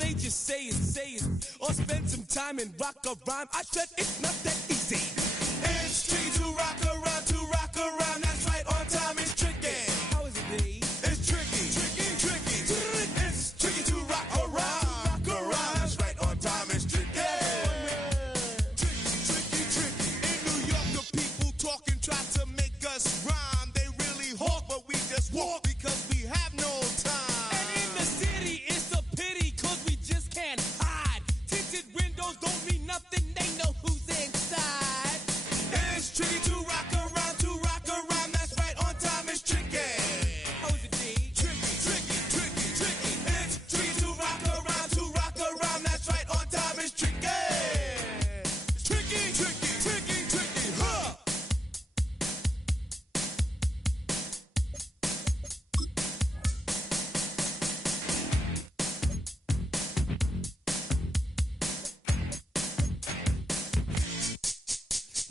they just say it, or spend some time and rock a rhyme. I said it's not that easy. It's tricky to rock around, that's right, on time is tricky. How is it, B? It's tricky. It's tricky to rock around, that's right, on time is tricky. Tricky. In New York, the people talking try to make us rhyme. They really hawk, but we just walk because we have no time. And in the city, it's a pity, cause we just can't hide. Tinted windows don't mean nothing, they know who's inside. It's tricky to rock around, that's right, on time is tricky. How is it, D? Tricky. It's tricky to rock around, that's right, on time is tricky. Tricky, huh?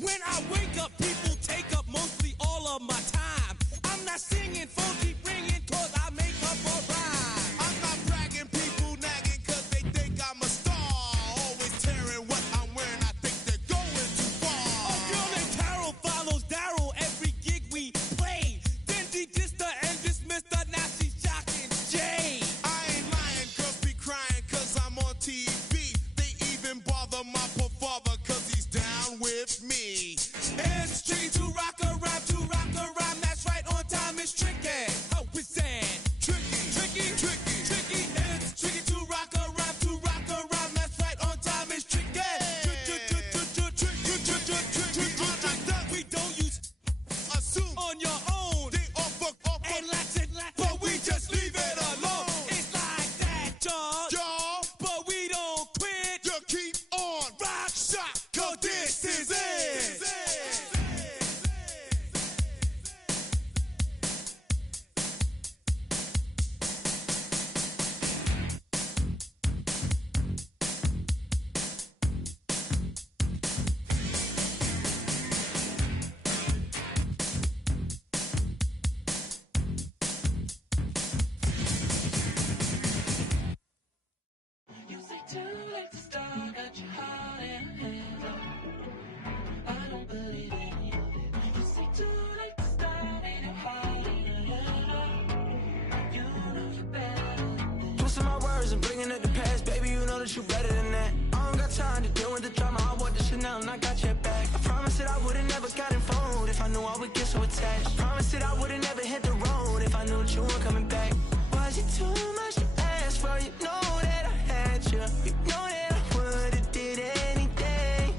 When I wake up, people take up mostly all of my time. I'm not singing, phone keep ringing, cause I make up a rhyme. I'm not bragging, people nagging, cause they think I'm a star. Always tearing what I'm wearing, I think they're going too far. A girl named Carol follows Daryl every gig we play. Then she dissed her and dismissed her, now she's shocking Jay. I ain't lying, girls be crying, cause I'm on TV. They even bother my poor father, cause he's down with me. It's tricky to rock around, that's right, on time is tricky. How is that? Tricky. It's tricky to rock around, that's right, on time is tricky. We don't use assume on your own. They offer and latch it, but we just leave it alone. It's like that, y'all, but we don't quit. You keep on rock shot, cause this is it. You say too late to start, got your heart in a hand. I don't believe any of it. You say too late to start, ain't your heart in a hand. You know you're better than this. Twisting my words and bringing it to pass, baby, you know that you better than that. I don't got time to deal with the drama, I want the Chanel and I got your back. I promise that I would've never gotten phoned if I knew I would get so attached. I promise that I would've never hit the road if I knew that you weren't coming back. Was it too much to ask for? You know that I had you. You know that I would've did anything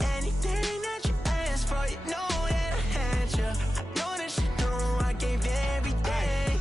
that you asked for. You know that I had you. I know that you know I gave everything.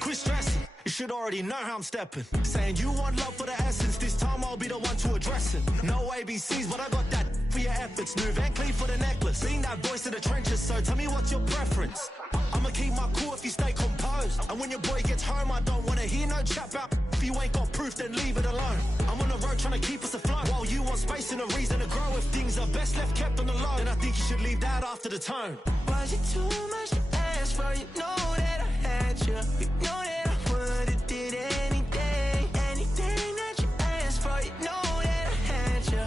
Quit stressing. You should already know how I'm stepping. Saying you want love for the essence, this time I'll be the one to address it. No ABCs, but I got that for your efforts. New Van Cleef for the necklace. Being that voice in the trenches, so tell me what's your preference. I'ma keep my cool if you stay composed. And when your boy gets home, I don't wanna hear no chat about if you ain't got proof, then leave it alone. I'm on the road trying to keep us afloat, while you want space and a reason to grow. If things are best left kept on the low, then I think you should leave that after the tone. Was it too much to ask for? You know that I had you. You know that I would've did anything that you asked for. You know that I had you. I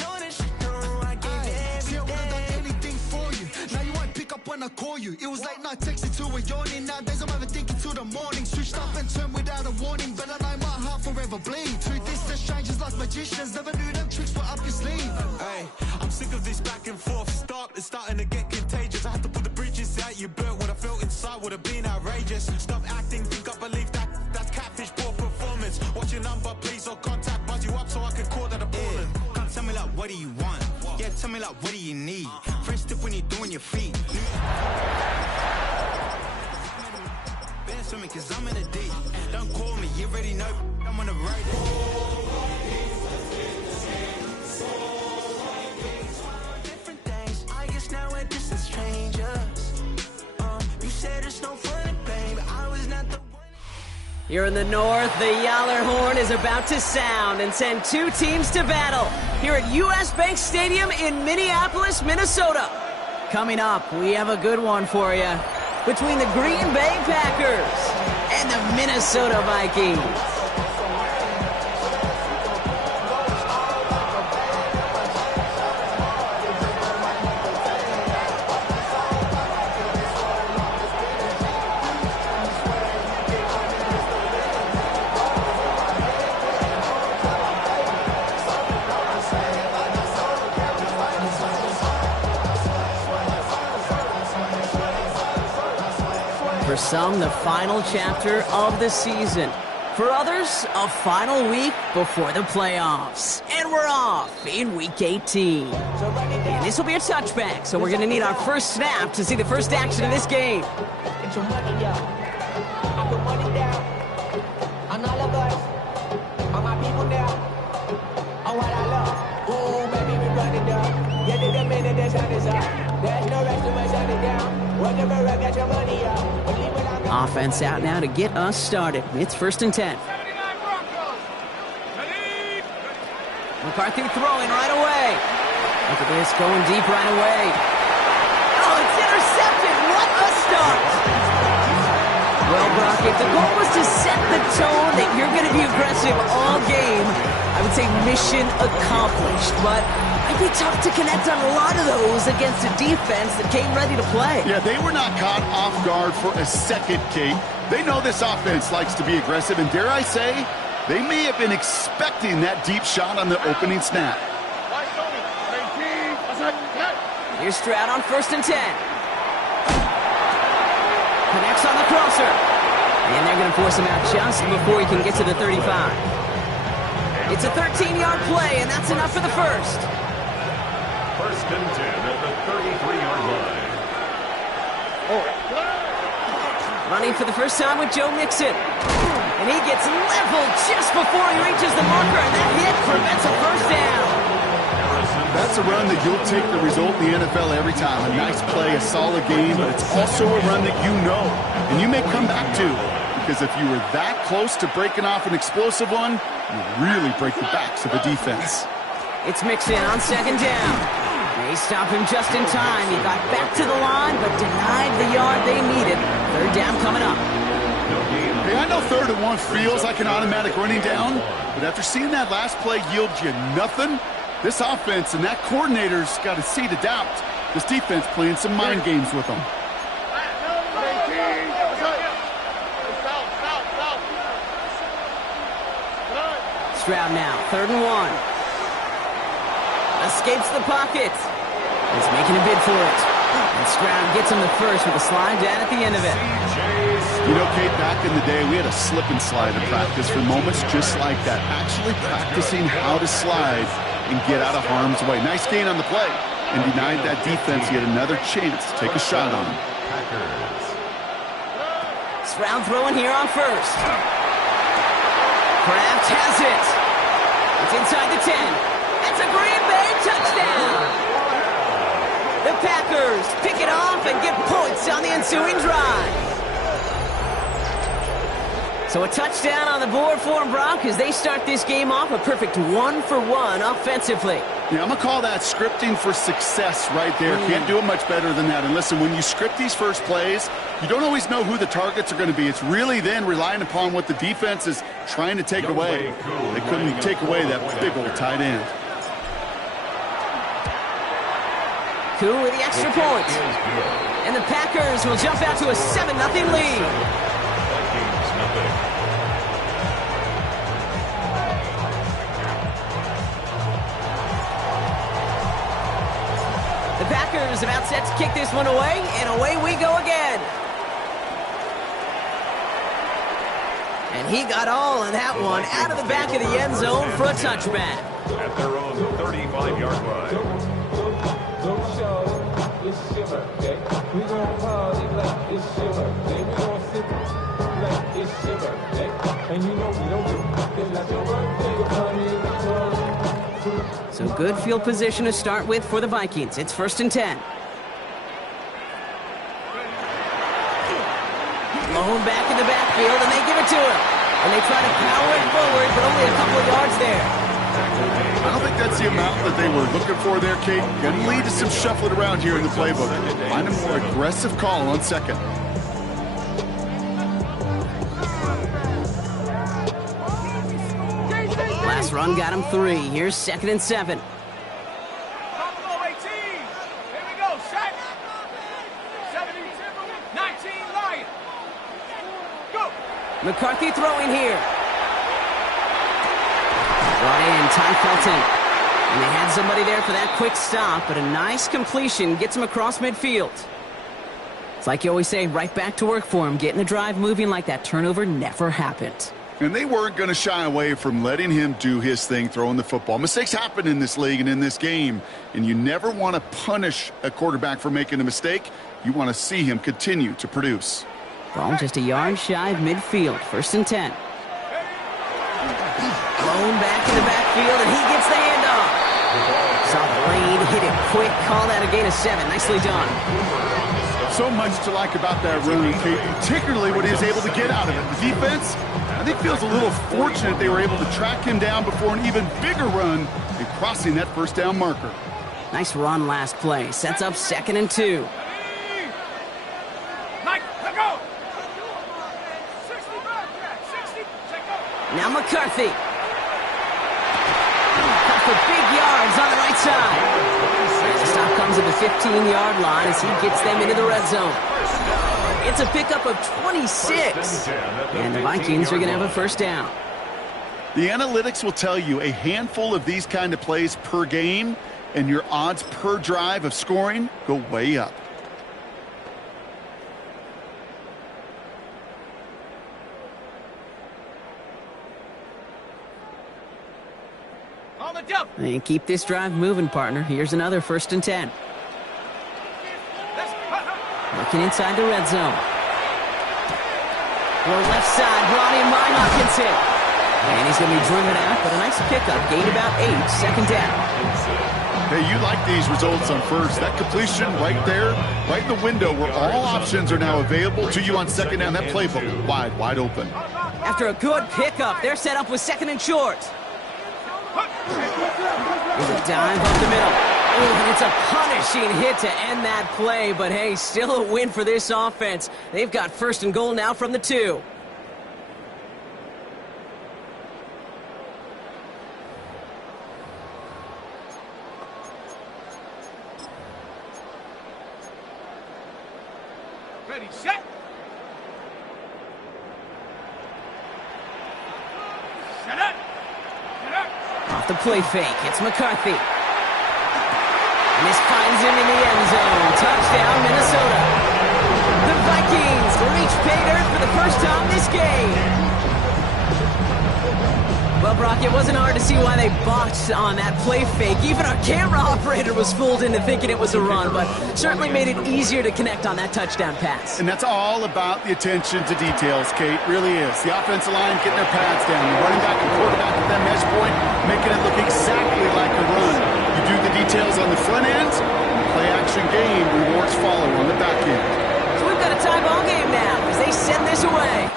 know that you know I gave everything. See, I would've done anything for you. Now you won't pick up when I call you. It was late night texting to a yawning. Nowadays I'm overthinking till the morning. Switched up and turned without a warning, but I know my heart forever bleed. Two distant strangers like magicians, never knew them tricks were up your sleeve. Hey, I'm sick of this back and forth. It's starting to get contagious. I have to put the bridges out you built. What I felt inside would have been outrageous. Stop acting, think I believe that's catfish, poor performance. What's your number, please, or contact, buzz you up so I can call that a ballin'. Come tell me like, what do you want? Yeah, tell me like, what do you need? French tip when you're doing your feet. Dance with me, cause I'm in the deep. Don't call me, you already know I'm on the road. Different things, I guess now we're distant strangers. You said it's no fun to play, but I was not the one. Here in the north, the Yaller horn is about to sound and send two teams to battle here at US Bank Stadium in Minneapolis, Minnesota. Coming up, we have a good one for you between the Green Bay Packers and the Minnesota Vikings. some, the final chapter of the season. For others, a final week before the playoffs. And we're off in Week 18. And this will be a touchback, so we're going to need our first snap to see the first action of this game. Get your money up. I put money down on all of us, on my people now. On what I love. Ooh, baby, we run it down. Yeah, the minute the sun is up. There's no rest to my shut it down. Whatever, I got your money up. But leave it on the Offense out now to get us started. It's 1st and 10. McCarthy throwing right away. Look at this, going deep right away. Oh, it's intercepted. What a start. Well, Brock, if the goal was to set the tone that you're going to be aggressive all game, I would say mission accomplished. But it'd be tough to connect on a lot of those against a defense that came ready to play. Yeah, they were not caught off guard for a second, Kate. They know this offense likes to be aggressive, and dare I say, they may have been expecting that deep shot on the opening snap. Here's Stroud on 1st and 10. Connects on the crosser. And they're going to force him out just before he can get to the 35. It's a 13-yard play, and that's enough for the first. 1st and 10 at the 33-yard line. Running for the first time with Joe Mixon. And he gets leveled just before he reaches the marker, and that hit prevents a first down. That's a run that you'll take the result in the NFL every time. A nice play, a solid game, but it's also a run that you know, and you may come back to. Because if you were that close to breaking off an explosive one, you really break the backs of the defense. It's Mixon on 2nd down. They stop him just in time. He got back to the line, but denied the yard they needed. 3rd down coming up. Hey, I know 3rd and 1 feels like an automatic running down, but after seeing that last play yield you nothing, this offense and that coordinator's got a seed of doubt. This defense playing some mind games with them. Stroud now, 3rd and 1. Escapes the pocket. He's making a bid for it. And Stroud gets him the first with a slide down at the end of it. You know, Kate, back in the day, we had a slip and slide in practice for moments just like that. Actually practicing how to slide and get out of harm's way. Nice gain on the play. And denied that defense yet another chance to take a shot on him. Stroud throwing here on 1st. Kraft has it. It's inside the 10. It's a Green Bay touchdown. The Packers pick it off and get points on the ensuing drive. So a touchdown on the board for them, Brock, as they start this game off a perfect 1-for-1 offensively. Yeah, I'm going to call that scripting for success right there. Can't do it much better than that. And listen, when you script these first plays, you don't always know who the targets are going to be. It's really then relying upon what the defense is trying to take away. They couldn't take away that big old tight end. Koo with the extra point. And the Packers will jump out to a 7-0 lead. The Packers about set to kick this one away, and away we go again. And he got all of that one out of the back of the end zone for a touchback. At their own 35-yard line. Don't show it's shimmer, okay? We gon' party like it's shimmer, okay? We gon' sip like it's shimmer, okay? And you know we don't do it like your birthday, your party in the club. So good field position to start with for the Vikings. It's 1st and 10. Blown back in the backfield, and they give it to him. And they try to power it forward, but only a couple of yards there. I don't think that's the amount that they were looking for there, Kate. Going to lead to some shuffling around here in the playbook. Find a more aggressive call on 2nd. Last run got him 3. Here's 2nd and 7. McCarthy throwing here. Brought in Ty Felton. And they had somebody there for that quick stop, but a nice completion gets him across midfield. It's like you always say, right back to work for him, getting the drive moving like that turnover never happened. And they weren't going to shy away from letting him do his thing, throwing the football. Mistakes happen in this league and in this game, and you never want to punish a quarterback for making a mistake. You want to see him continue to produce. Ball just a yard shy of midfield. 1st and 10. Blown back in the backfield, and he gets the handoff. Saw the lane, hit it quick, call that a gain of 7. Nicely done. So much to like about that run, Kate, particularly what he was able to get out of it. The defense, I think, feels a little fortunate they were able to track him down before an even bigger run and crossing that 1st down marker. Nice run last play. Sets up 2nd and 2. Now McCarthy. Cut for big yards on the right side. And the stop comes at the 15-yard line as he gets them into the red zone. It's a pickup of 26. And the Vikings are going to have a 1st down. The analytics will tell you a handful of these kind of plays per game, and your odds per drive of scoring go way up. And keep this drive moving, partner. Here's another 1st and 10. Looking inside the red zone. Or left side, Ronnie Hopkinson. And he's going to be driven out, but a nice pickup. Gain about 8, 2nd down. Hey, you like these results on 1st. That completion right there, right in the window where all options are now available to you on 2nd down. That playbook wide open. After a good pickup, they're set up with 2nd and short. There's a dive up the middle. Oh, and it's a punishing hit to end that play. But, hey, still a win for this offense. They've got 1st and goal now from the 2. Ready, set. Set up. Off the play fake, it's McCarthy. And this finds him in the end zone. Touchdown, Minnesota. The Vikings reach pay dirt for the 1st time this game. Well, Brock, it wasn't hard to see why they botched on that play fake. Even our camera operator was fooled into thinking it was a run, but certainly made it easier to connect on that touchdown pass. And that's all about the attention to details, Kate. Really is. The offensive line getting their pads down. The running back and quarterback at that mesh point, making it look exactly like a run. You do the details on the front end, play action game, rewards follow on the back end. So we've got a tie ball game now as they send this away.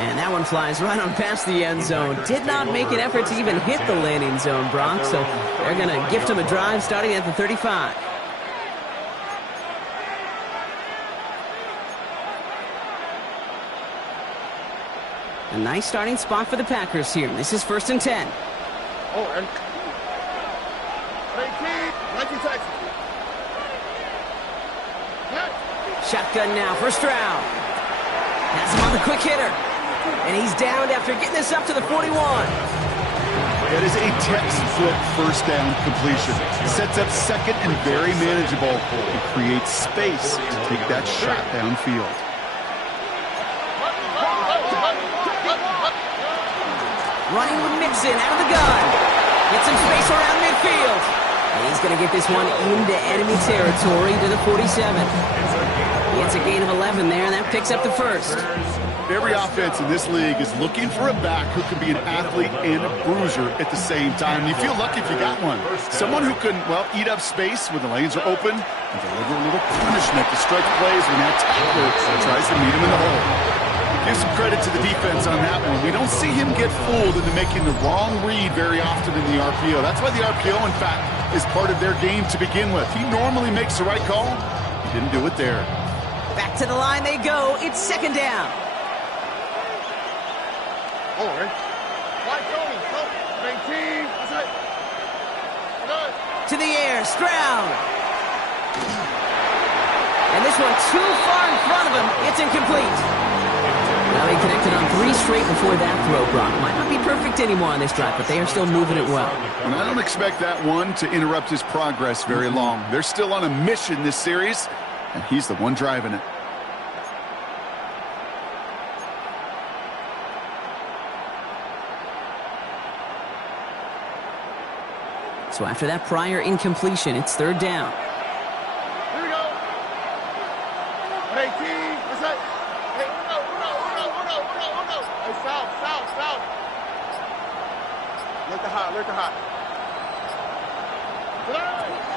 And that one flies right on past the end zone. Did not make an effort to even hit the landing zone, Brock. So they're going to gift him a drive starting at the 35. A nice starting spot for the Packers here. This is 1st and 10. Shotgun now for Stroud. Has him on the quick hitter. And he's downed after getting this up to the 41. That is a textbook 1st down completion. Sets up 2nd and very manageable. It creates space to take that shot downfield. Running with Mixon out of the gun. Gets some space around midfield. And he's going to get this one into enemy territory to the 47. It's a gain of 11 there, and that picks up the 1st. Every offense in this league is looking for a back who can be an athlete and a bruiser at the same time. You feel lucky if you got one. Someone who can, well, eat up space when the lanes are open and deliver a little punishment to stretch plays when that tackler tries to meet him in the hole. Give some credit to the defense on that one. We don't see him get fooled into making the wrong read very often in the RPO. That's why the RPO, in fact, is part of their game to begin with. He normally makes the right call. He didn't do it there. Back to the line they go. It's 2nd down. To the air, Stroud. And this one too far in front of him. It's incomplete. Well, he connected on 3 straight before that throw, Brock. Might not be perfect anymore on this drive, but they are still moving it well. And I don't expect that one to interrupt his progress very long. They're still on a mission this series, and he's the one driving it. So after that prior incompletion, it's 3rd down. Here we go. Hey, team. What's up? Hey, uno. Hey, south. Look the hot.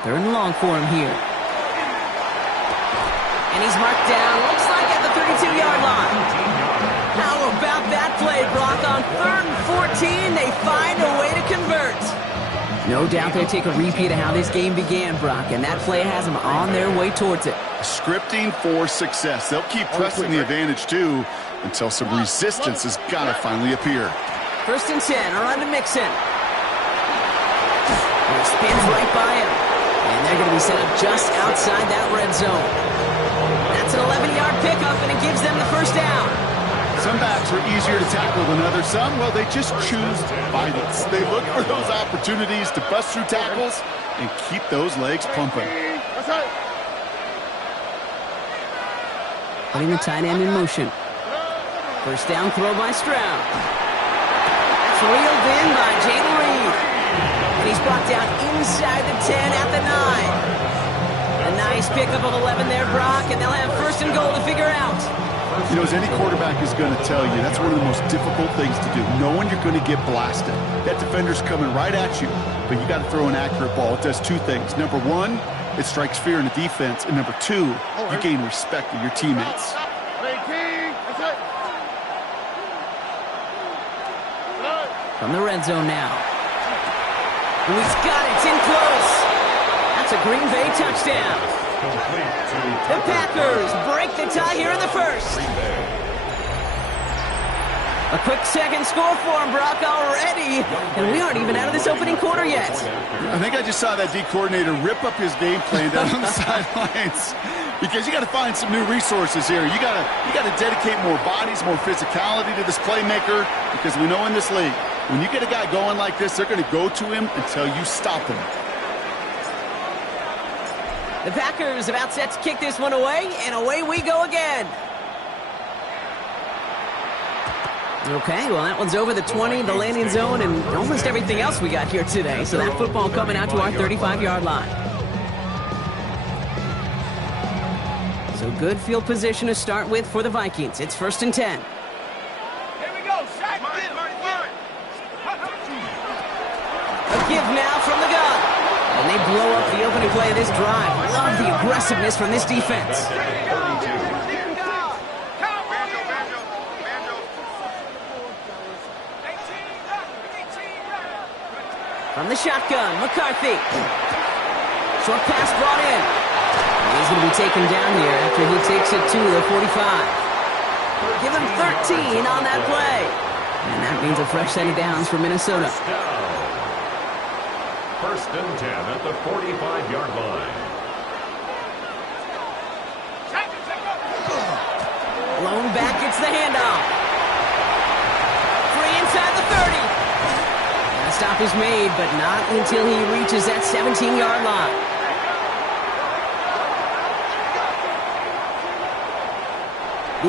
3rd and long for him here. And he's marked down, looks like at the 32-yard line. How about that play, Brock? On 3rd and 14, they find a way to convert. No doubt they'll take a repeat of how this game began, Brock, and that play has them on their way towards it. Scripting for success. They'll keep pressing the advantage, too, until some resistance has got to finally appear. 1st and 10, around to Mixon. And he spins right by him. And they're going to be set up just outside that red zone. That's an 11-yard pickup, and it gives them the 1st down. Some backs are easier to tackle than others. Some, well, they just choose violence. They look for those opportunities to bust through tackles and keep those legs pumping. Putting the tight end in motion. 1st down throw by Stroud. That's reeled in by Jayden Reed. And he's brought down inside the 10 at the 9. A nice pickup of 11 there, Brock, and they'll have 1st and goal to figure out. You know, as any quarterback is going to tell you, that's one of the most difficult things to do, knowing you're going to get blasted. That defender's coming right at you, but you got to throw an accurate ball. It does 2 things. Number 1, it strikes fear in the defense, and number 2, you gain respect of your teammates. From the red zone now. And he's got it. It's in close. That's a Green Bay touchdown. The Packers break the tie here in the 1st. A quick 2nd score for him, Brock, already. And we aren't even out of this opening quarter yet. I think I just saw that D coordinator rip up his game plan down on the sidelines. Because you got to find some new resources here. You got to dedicate more bodies, more physicality to this playmaker. Because we know in this league, when you get a guy going like this, they're going to go to him until you stop him. The Packers about set to kick this one away, and away we go again. Okay, well, that one's over the 20, the landing zone, and almost everything else we got here today. So that football coming out to our 35-yard line. So good field position to start with for the Vikings. It's 1st and 10. Here we go. A give now from the gun. And they blow up the opening play of this drive. Love the aggressiveness from this defense. From the shotgun, McCarthy. Short pass brought in. And he's going to be taken down here after he takes it to the 45. Give him 13 on that play. And that means a fresh set of downs for Minnesota. 1st and 10 at the 45-yard line. Blown back, it's the handoff. Free inside the 30. And a stop is made, but not until he reaches that 17-yard line.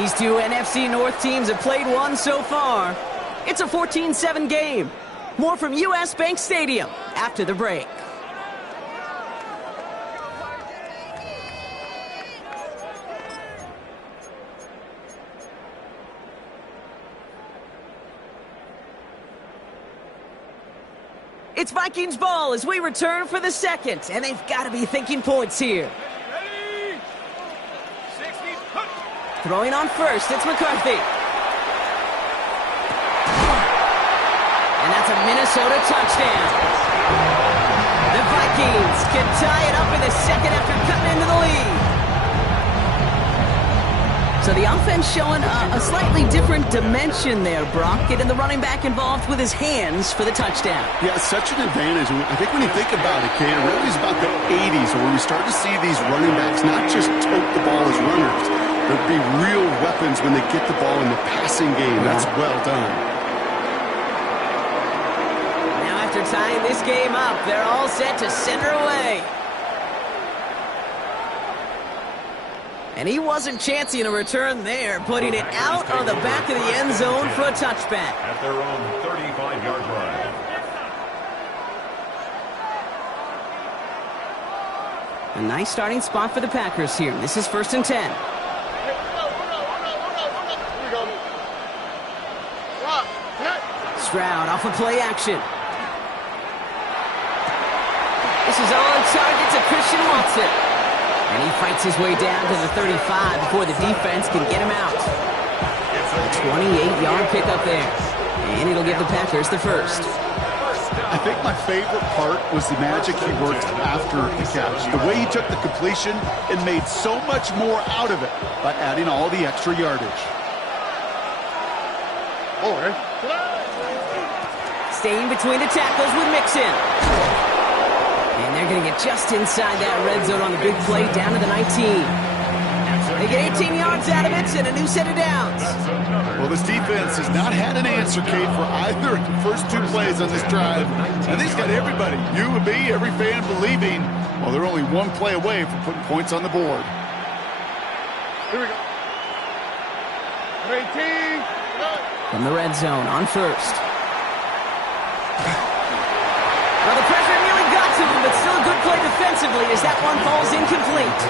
These 2 NFC North teams have played one so far. It's a 14-7 game. More from U.S. Bank Stadium after the break. It's Vikings ball as we return for the 2nd, and they've got to be thinking points here. Throwing on 1st, it's McCarthy. And that's a Minnesota touchdown. The Vikings can tie it up in the 2nd after cutting into the lead. So the offense showing a slightly different dimension there, Brock. Getting the running back involved with his hands for the touchdown. Yeah, such an advantage. I think when you think about it, Kate, it really is about the 80s where we start to see these running backs not just tote the ball as runners, There'll be real weapons when they get the ball in the passing game. That's well done. Now after tying this game up, they're all set to center away. And he wasn't chancing a return there, putting it out on the back of the end zone for a touchback. At their own 35-yard line. A nice starting spot for the Packers here. This is 1st and 10. Stroud off of play action. This is on target to Christian Watson. And he fights his way down to the 35 before the defense can get him out. A 28-yard pickup there. And it'll give the Packers the first. I think my favorite part was the magic he worked after the catch. The way he took the completion and made so much more out of it by adding all the extra yardage. Staying between the tackles with Mixon. And they're going to get just inside that red zone on the big play down to the 19. They get 18 yards out of it and a new set of downs. Well, this defense has not had an answer, Kate, for either of the first two plays on this drive. And he's got everybody, you and me, every fan believing, well, they're only one play away from putting points on the board. Here we go. 18. From the red zone on first. Well, the pressure nearly got to him, but still a good play defensively as that one falls incomplete.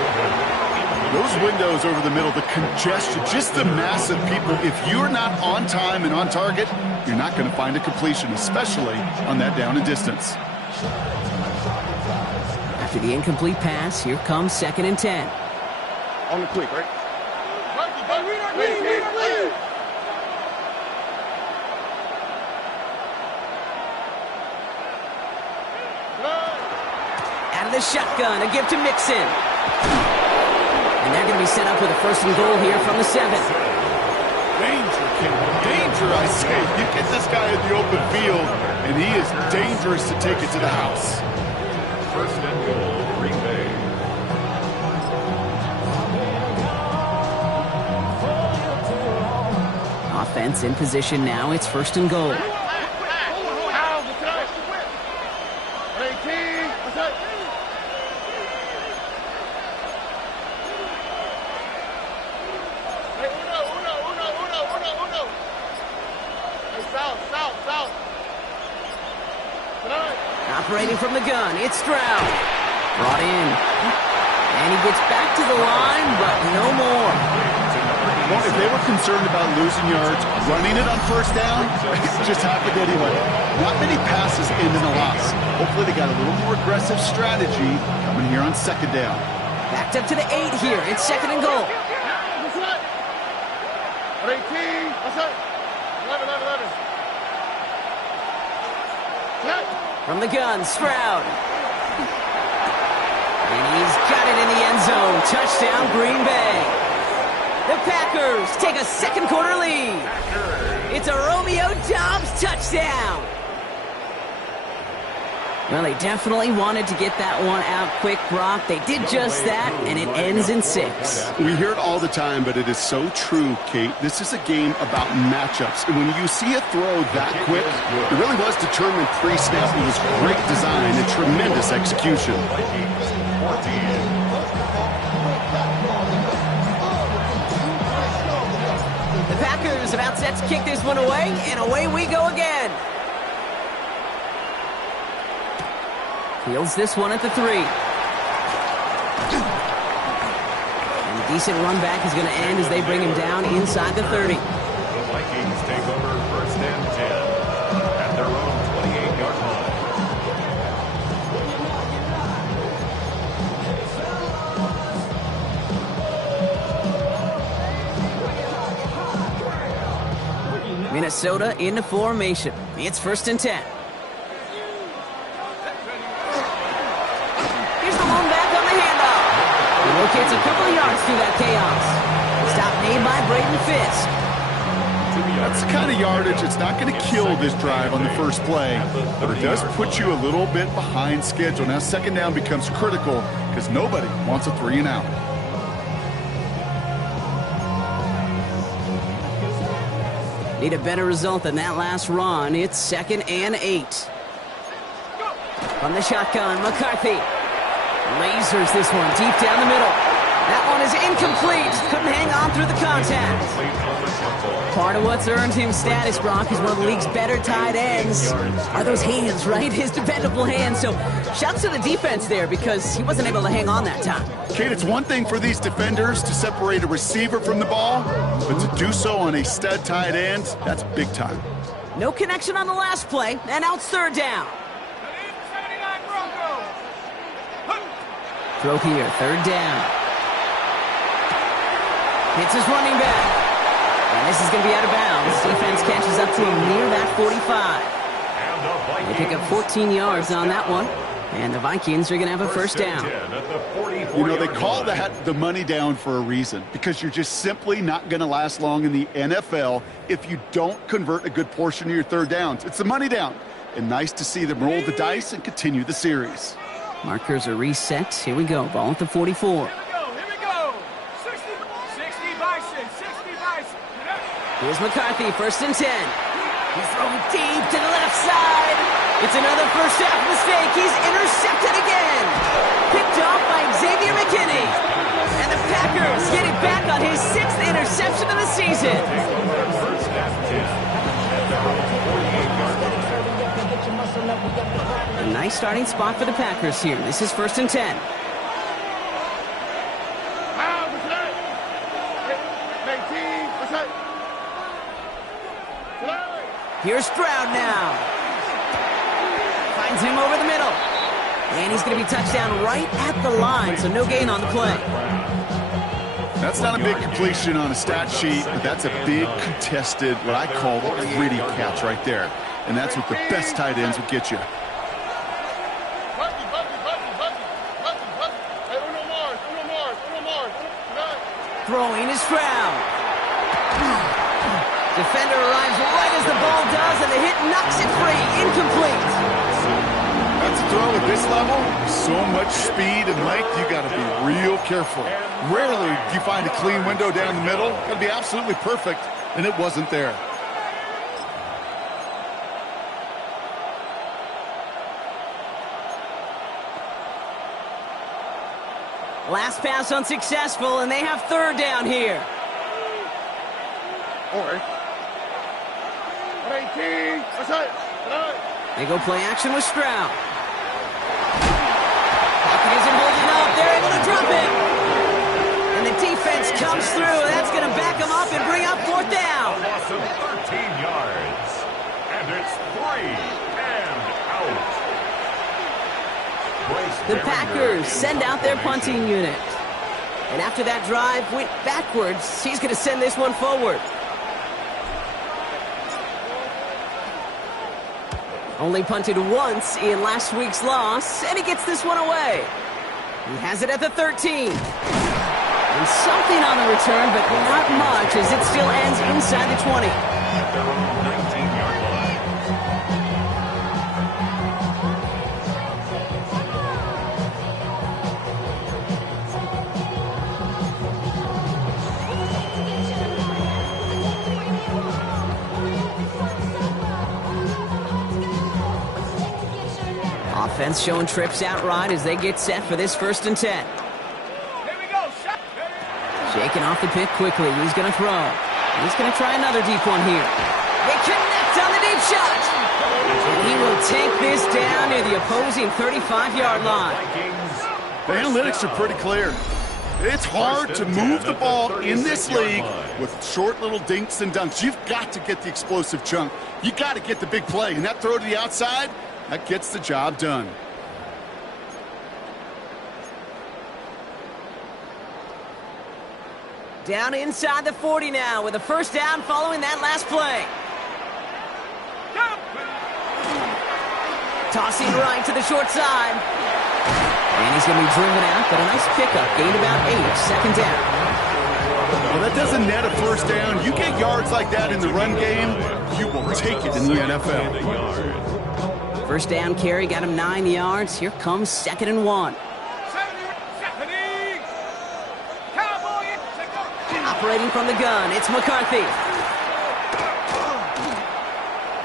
Those windows over the middle, the congestion, just the mass of people. If you're not on time and on target, you're not going to find a completion, especially on that down and distance. After the incomplete pass, here comes 2nd and 10. On the quick, right? Out of the shotgun, a give to Mixon. And they're going to be set up with a 1st and goal here from the 7. Danger, Campbell. Danger, I say. You get this guy in the open field, and he is dangerous to take it to the house. 1st and goal, Green Bay. Offense in position now. It's 1st and goal. Operating from the gun, it's Stroud. Brought in. And he gets back to the line, but no more. Well, if they were concerned about losing yards, running it on 1st down, it just happened anyway. Not many passes end in a loss. Hopefully they got a little more aggressive strategy coming here on 2nd down. Backed up to the 8 here. It's 2nd and goal. 18. What's up? 11. From the gun, Stroud. And he's got it in the end zone. Touchdown, Green Bay. The Packers take a 2nd quarter lead. It's a Romeo Doubs touchdown. Well, they definitely wanted to get that one out quick, Brock. They did just that, and it ends in 6. We hear it all the time, but it is so true, Kate. This is a game about matchups. And when you see a throw that quick, it really was determined pre-snap. It was great design and tremendous execution. The Packers about set to kick this one away, and away we go again. Fields this one at the 3. And a decent run back is going to end as they bring him down inside the 30. The Vikings take over 1st and 10 at their own 28-yard line. Minnesota into formation. It's 1st and 10. Locates a couple of yards through that chaos. Stop made by Braden Fisk. That's the kind of yardage that's not going to kill this drive on the first play, but it does put you a little bit behind schedule. Now 2nd down becomes critical because nobody wants a 3 and out. Need a better result than that last run. It's 2nd and 8. From the shotgun, McCarthy lasers this one deep down the middle. That one is incomplete. Couldn't hang on through the contact. Part of what's earned him status, Brock, is one of the league's better tight ends. Are those hands, right? His dependable hands. So shouts to the defense there because he wasn't able to hang on that time. Kate, it's one thing for these defenders to separate a receiver from the ball, but to do so on a stud tight end, that's big time. No connection on the last play, and now it's 3rd down. Throw here, 3rd down. Hits his running back. And this is going to be out of bounds. Defense catches up to him near that 45. They pick up 14 yards on that one. And the Vikings are going to have a 1st down. You know, they call that the money down for a reason, because you're just simply not going to last long in the NFL if you don't convert a good portion of your 3rd downs. It's the money down. And nice to see them roll the dice and continue the series. Markers are reset. Here we go. Ball at the 44. Here's McCarthy, 1st and 10. He's throwing deep to the left side. It's another first half mistake. He's intercepted again. Picked off by Xavier McKinney. And the Packers get it back on his 6th interception of the season. A nice starting spot for the Packers here. This is 1st and 10. Here's Stroud now. Finds him over the middle. And he's going to be touchdown right at the line, so no gain on the play. That's not a big completion on a stat sheet, but that's a big contested, what I call a gritty catch right there. And that's what the best tight ends would get you. Throwing is Stroud. Defender arrives right as the ball does, and the hit knocks it free. Incomplete. That's a throw at this level. So much speed and length, you got to be real careful. Rarely do you find a clean window down the middle. Got to be absolutely perfect, and it wasn't there. Last pass unsuccessful, and they have 3rd down here. They go play action with Stroud. Pocket isn't holding up. They're able to drop it. And the defense comes through. That's going to back them up and bring up 4th down. Loss of 13 yards. And it's 3 and out. The Packers send out their punting unit. And after that drive went backwards, he's going to send this one forward. Only punted once in last week's loss, and he gets this one away. He has it at the 13. And something on the return, but not much, as it still ends inside the 20. At their own 19-yard line. Offense showing trips out right as they get set for this 1st and 10. Here we go. Shaking off the pick quickly. He's going to throw. He's going to try another deep one here. They connect on the deep shot. And he will take this down near the opposing 35-yard line. The analytics are pretty clear. It's hard to move the ball in this league with short little dinks and dunks. You've got to get the explosive chunk. You got to get the big play. And that throw to the outside, that gets the job done. Down inside the 40 now with a 1st down following that last play. Tossing right to the short side. And he's going to be driven out, but a nice pickup. Gained about 8, 2nd down. Well, that doesn't net a 1st down. You get yards like that in the run game, you will take it in the NFL. 1st down carry got him 9 yards. Here comes 2nd and 1. Operating from the gun, it's McCarthy.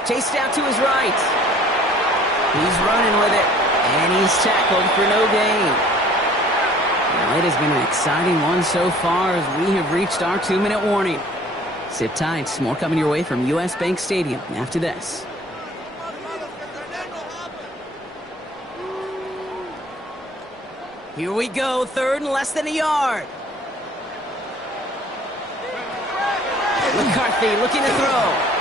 chased out to his right. He's running with it, and he's tackled for no gain. Well, it has been an exciting one so far as we have reached our 2-minute warning. Sit tight. More coming your way from U.S. Bank Stadium after this. Here we go. 3rd and less than a yard. McCarthy looking to throw.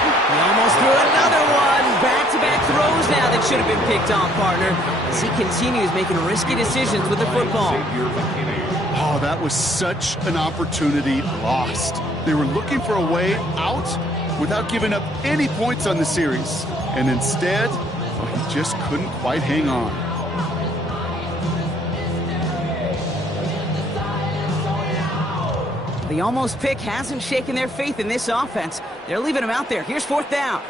He almost threw another one. Back-to-back throws now that should have been picked off, partner, as he continues making risky decisions with the football. Oh, that was such an opportunity lost. They were looking for a way out without giving up any points on the series. And instead, well, he just couldn't quite hang on. The almost pick hasn't shaken their faith in this offense. They're leaving him out there. Here's 4th down.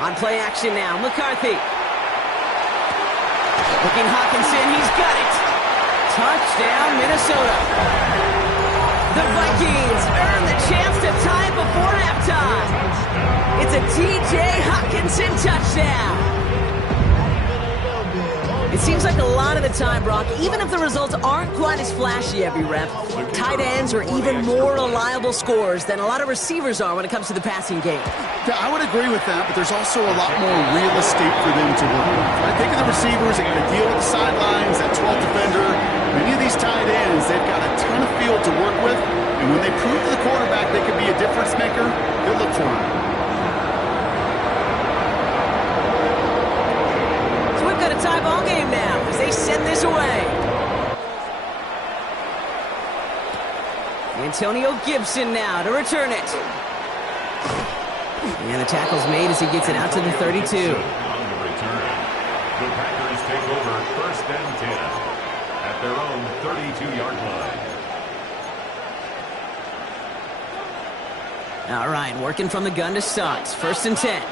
On play action now, McCarthy. Looking Hawkinson, he's got it. Touchdown, Minnesota. The Vikings earn the chance to tie it before halftime. It's a T.J. Hawkinson touchdown. It seems like a lot of the time, Brock, even if the results aren't quite as flashy every rep, tight ends are even more reliable scorers than a lot of receivers are when it comes to the passing game. Yeah, I would agree with that, but there's also a lot more real estate for them to work with. I think of the receivers, they got to deal with the sidelines, that 12th defender. Many of these tight ends, they've got a ton of field to work with, and when they prove to the quarterback they can be a difference maker, they'll look for him. Tie ball game now as they send this away. Antonio Gibson now to return it. And the tackle's made as he gets it out to the 32. On the return, the Packers take over 1st and 10 at their own 32-yard line. All right, working from the gun to start. 1st and 10.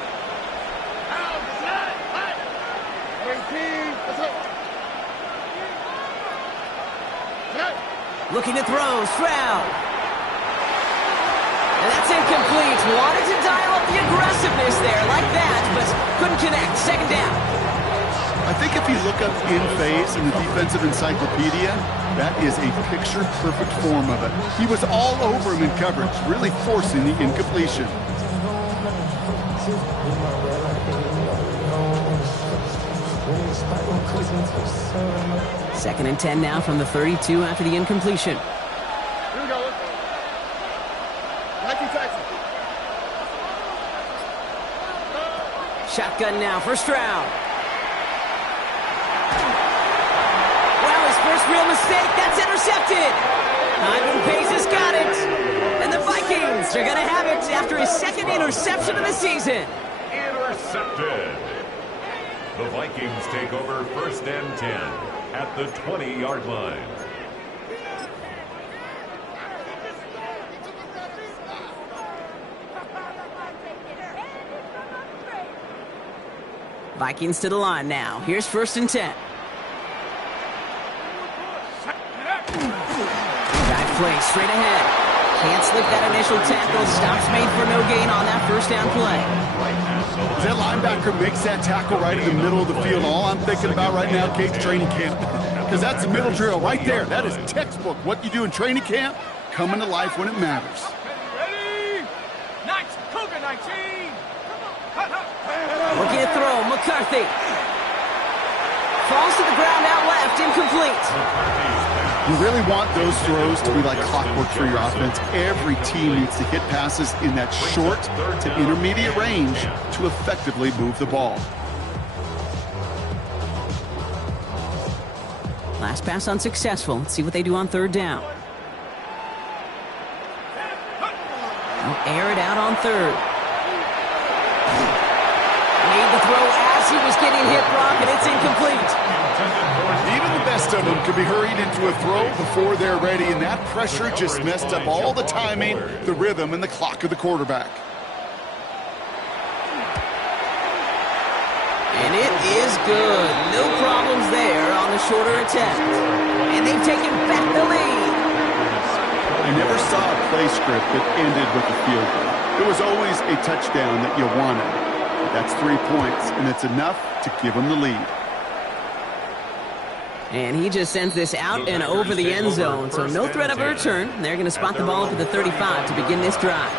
Looking to throw, Stroud. And that's incomplete. Wanted to dial up the aggressiveness there like that, but couldn't connect. 2nd down. I think if you look up in phase in the defensive encyclopedia, that is a picture-perfect form of it. He was all over him in coverage, really forcing the incompletion. Second and 10 now from the 32 after the incompletion. Here we go. Shotgun now for Stroud. Well, his first real mistake. That's intercepted. Ivan Pace has got it. And the Vikings are going to have it after his 2nd interception of the season. Intercepted. The Vikings take over 1st and 10 at the 20-yard line. Vikings to the line now. Here's 1st and 10. Dive play straight ahead. Can't slip that initial tackle. Stops made for no gain on that 1st down play. That linebacker makes that tackle right in the middle of the field. All I'm thinking about right now, Kate's training camp. Because that's a middle drill right there. That is textbook. What you do in training camp, coming to life when it matters. Ready? Nice. Cougar 19. Looking to throw. McCarthy. Falls to the ground out left. Incomplete. You really want those throws to be like clockwork for your offense. Every team needs to hit passes in that short to intermediate range to effectively move the ball. Last pass unsuccessful. Let's see what they do on 3rd down. They'll air it out on 3rd. Made the throw as he was getting hit, Brock, and it's incomplete. Even the best of them could be hurried into a throw before they're ready, and that pressure just messed up all the timing, the rhythm, and the clock of the quarterback. And it is good. No problems there on the shorter attempt. And they've taken back the lead. I never saw a play script that ended with a field goal. It was always a touchdown that you wanted. That's 3 points, and it's enough to give them the lead. And he just sends this out and over the end zone, so no threat of a return. They're going to spot the ball up at the 35 to begin this drive.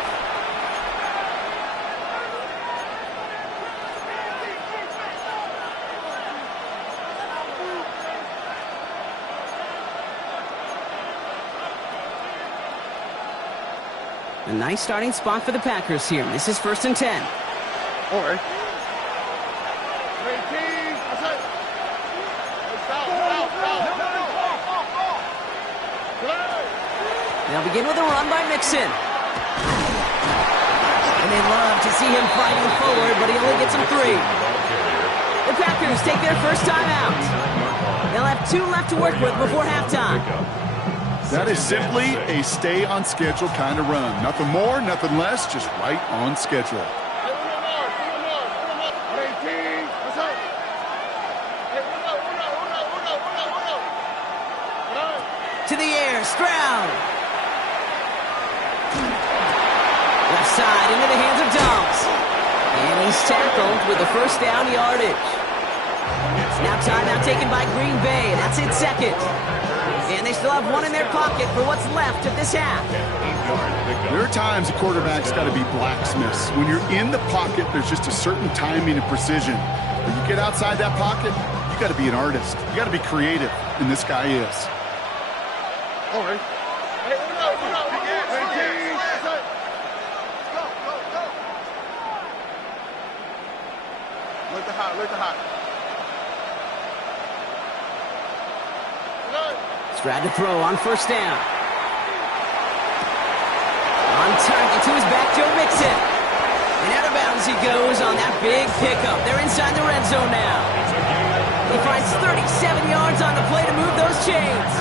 A nice starting spot for the Packers here. This is 1st and 10. All right. They'll begin with a run by Mixon. And they love to see him fighting forward, but he only gets him 3. The Packers take their first time out. They'll have 2 left to work with before halftime. That is simply a stay-on-schedule kind of run. Nothing more, nothing less, just right on schedule. To the air, Stroud. Left side into the hands of Dobbs. And he's tackled with the first down yardage. Now timeout taken by Green Bay. That's its second. And they still have 1 in their pocket for what's left of this half. There are times a quarterback's got to be blacksmiths. When you're in the pocket, there's just a certain timing and precision. When you get outside that pocket, you got to be an artist. You got to be creative, and this guy is. All right. Look the hot. Stroud to throw on first down. On target to his back, Joe Mixon. And out of bounds he goes on that big pickup. They're inside the red zone now. He finds 37 yards on the play to move those chains.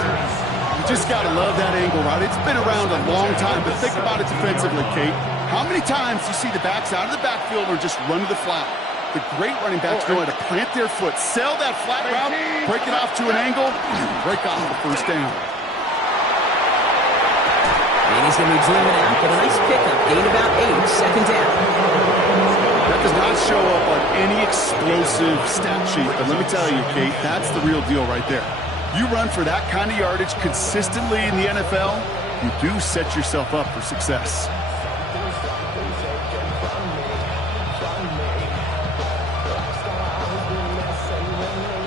You just got to love that angle, right? It's been around a long time, but think about it defensively, Kate. How many times do you see the backs out of the backfield or just run to the flat? The great running backs know how to plant their foot, sell that flat route, break it off to an angle, and break off the first down. And he's going to be driven out, but a nice pickup. Gain about 8, second down. That does not show up on any explosive stat sheet, but let me tell you, Kate, that's the real deal right there. You run for that kind of yardage consistently in the NFL, you do set yourself up for success.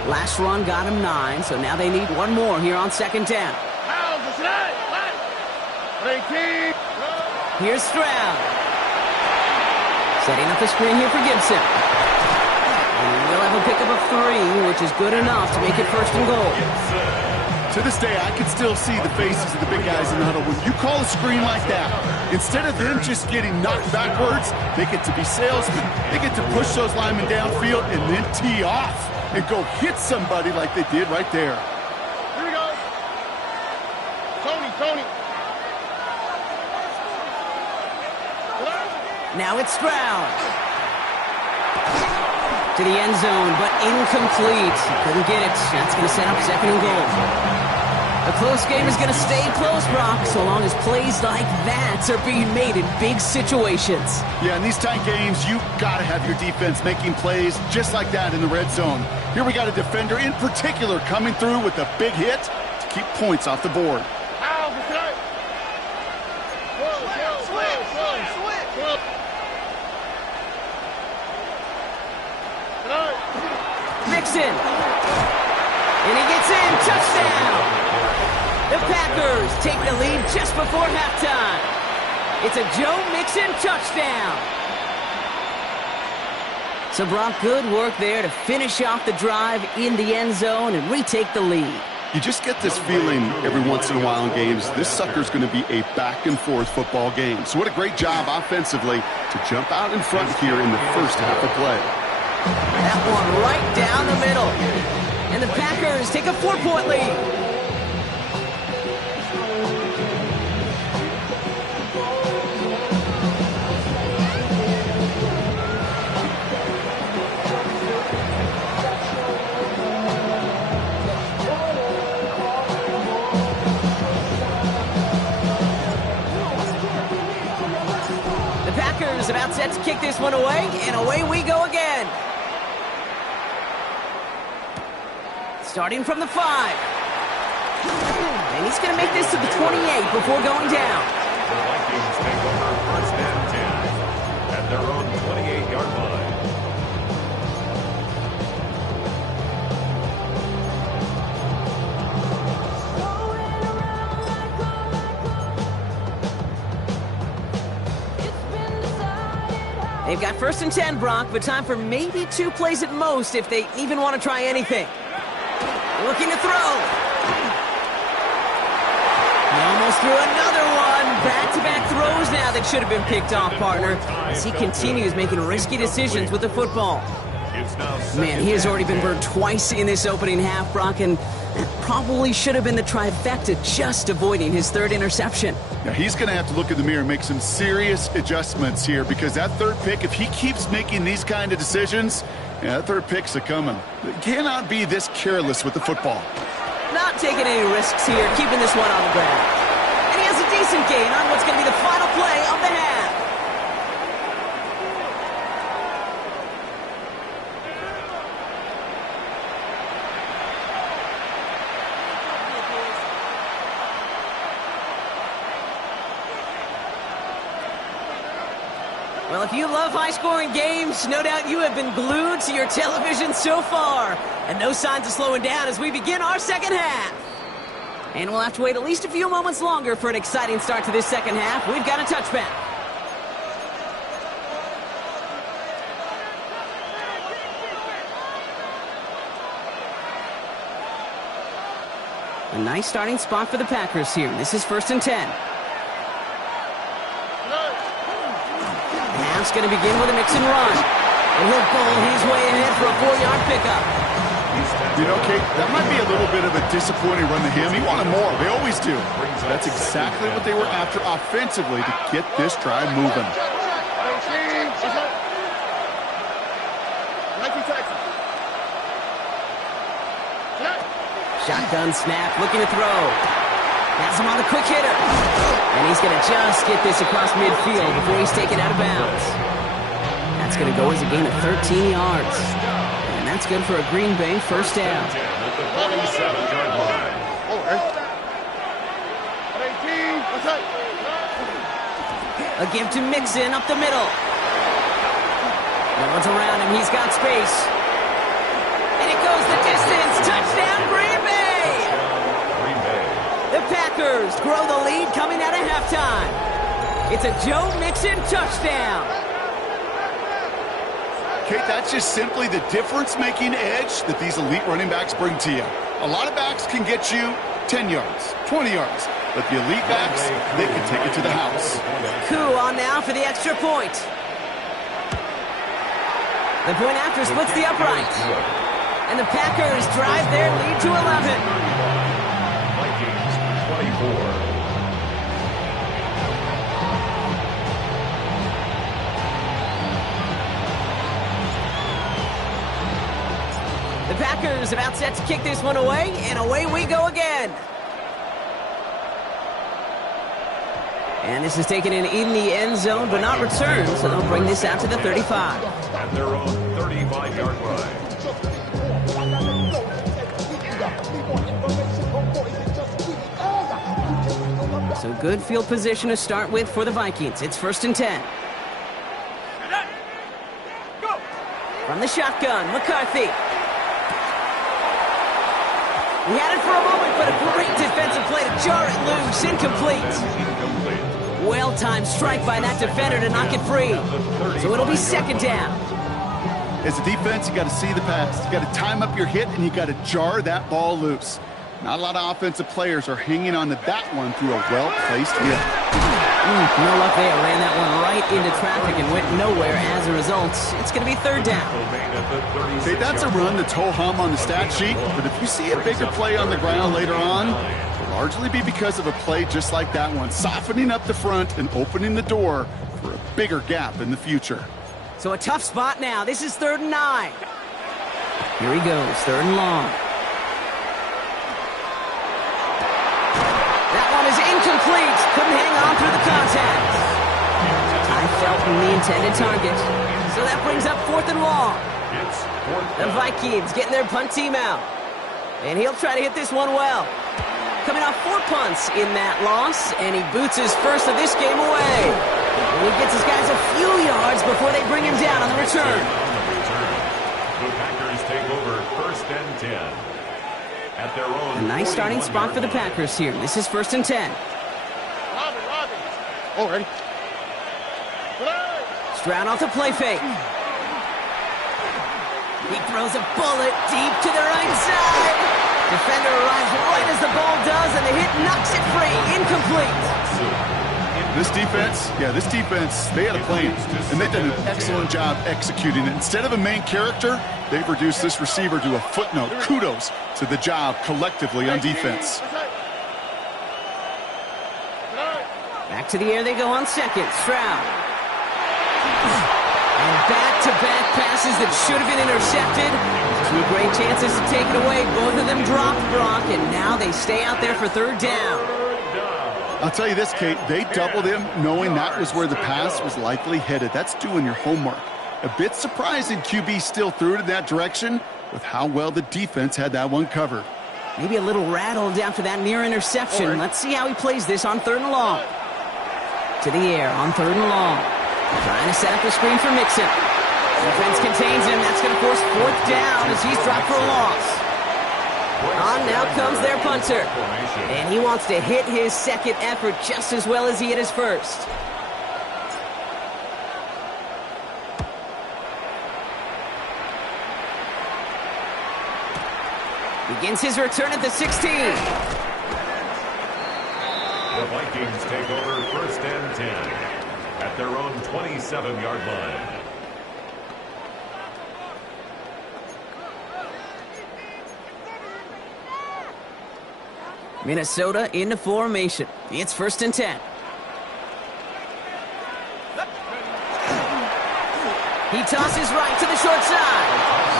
Last run got him 9, so now they need 1 more here on second down. Here's Stroud. Setting up the screen here for Gibson. And they'll have a pickup of 3, which is good enough to make it 1st and goal. To this day, I can still see the faces of the big guys in the huddle. When you call a screen like that, instead of them just getting knocked backwards, they get to be salesmen. They get to push those linemen downfield and then tee off and go hit somebody like they did right there. Here we go. Tony. Now it's Stroud. To the end zone, but incomplete. Couldn't get it. That's going to set up 2nd and goal. A close game is going to stay close, Brock, so long as plays like that are being made in big situations. Yeah, in these tight games, you got to have your defense making plays just like that in the red zone. Here we got a defender in particular coming through with a big hit to keep points off the board. Mixon. And he gets in. Touchdown. The Packers take the lead just before halftime. It's a Joe Mixon touchdown. So, Brock, good work there to finish off the drive in the end zone and retake the lead. You just get this feeling every once in a while in games, this sucker's going to be a back-and-forth football game. So what a great job offensively to jump out in front here in the first half of play. That one right down the middle. And the Packers take a 4-point lead. The Packers about set to kick this one away, and away we go again. Starting from the 5. And he's going to make this to the 28 before going down. The Vikings take over first and 10 at their own 28-yard line. They've got first and 10, Brock, but time for maybe 2 plays at most if they even want to try anything. Looking to throw. He almost threw another one. Back-to-back throws now that should have been picked off, partner, as he continues making risky decisions with the football. Man, he has already been burned twice in this opening half, Brock, and that probably should have been the trifecta, just avoiding his 3rd interception. Yeah, he's going to have to look in the mirror and make some serious adjustments here, because that 3rd pick, if he keeps making these kind of decisions, yeah, that 3rd pick's a-coming. He cannot be this careless with the football. Not taking any risks here, keeping this one on the ground. And he has a decent gain on what's going to be the final play of the half. Well, if you love high-scoring games, no doubt you have been glued to your television so far. And no signs of slowing down as we begin our second half. And we'll have to wait at least a few moments longer for an exciting start to this second half. We've got a touchback. A nice starting spot for the Packers here. This is first and 10. It's going to begin with a mix and run. And he'll bowl his way ahead for a 4-yard pickup. You know, Kate, that might be a little bit of a disappointing run to him. He wanted more. They always do. That's exactly what they were after offensively to get this drive moving. Shotgun snap, looking to throw. Has him on a quick hitter. And he's going to just get this across midfield before he's taken out of bounds. That's going to go as a gain of 13 yards. And that's good for a Green Bay first down. A give to Mixon up the middle. No one's around him. He's got space. And it goes the distance. Touchdown, Green Bay! The Packers grow the lead coming out of halftime. It's a Joe Mixon touchdown. Kate, that's just simply the difference-making edge that these elite running backs bring to you. A lot of backs can get you 10 yards, 20 yards, but the elite backs, they can take it to the house. Coup on now for the extra point. The point after splits the upright. And the Packers drive their lead to 11. The Packers about set to kick this one away, and away we go again. And this is taken in the end zone, but not returned, so they'll bring this out to the 35. At their own 35-yard line. So good field position to start with for the Vikings. It's first and 10. From the shotgun, McCarthy. He had it for a moment, but a great defensive play to jar it loose. Incomplete. Well-timed strike by that defender to knock it free. So it'll be second down. As a defense, you got to see the pass. You got to time up your hit, and you got to jar that ball loose. Not a lot of offensive players are hanging on to that one through a well-placed hit. No luck there. Ran that one right into traffic and went nowhere as a result. It's going to be third down. Okay, that's a run that's ho-hum on the stat sheet, but if you see a bigger play on the ground later on, it'll largely be because of a play just like that one, softening up the front and opening the door for a bigger gap in the future. So a tough spot now. This is 3rd and 9. Here he goes, 3rd and long. That one is incomplete. Couldn't hang on through the contact. I felt from the intended target. So that brings up 4th and long. It's 4th The down. Vikings getting their punt team out. And he'll try to hit this one well. Coming off 4 punts in that loss, and he boots his first of this game away. And he gets his guys a few yards before they bring him down on the return. The Packers take over 1st and 10. At their own A nice starting spot for the 41-yard line. Packers here. This is 1st and 10. Robbie. Oh, ready. Stroud off the play fake. He throws a bullet deep to the right side. Defender arrives right as the ball does, and the hit knocks it free. Incomplete. This defense, they had a plan, and they've done an excellent job executing it. Instead of a main character, they've reduced this receiver to a footnote. Kudos to the job collectively on defense. Back to the air they go on second. Stroud. And back-to-back passes that should have been intercepted. 2 great chances to take it away. Both of them dropped, Brock, and now they stay out there for 3rd down. I'll tell you this, Kate, they doubled him knowing that was where the pass was likely headed. That's doing your homework. A bit surprising QB still threw it in that direction with how well the defense had that one covered. Maybe a little rattled after that near interception. Let's see how he plays this on 3rd and long. To the air on 3rd and long. Trying to set up the screen for Mixon. Defense contains him. That's going to force 4th down as he's dropped for a loss. On now comes their punter. And he wants to hit his second effort just as well as he hit his first. Begins his return at the 16. The Vikings take over 1st and 10 at their own 27-yard line. Minnesota into formation. It's 1st and 10. He tosses right to the short side.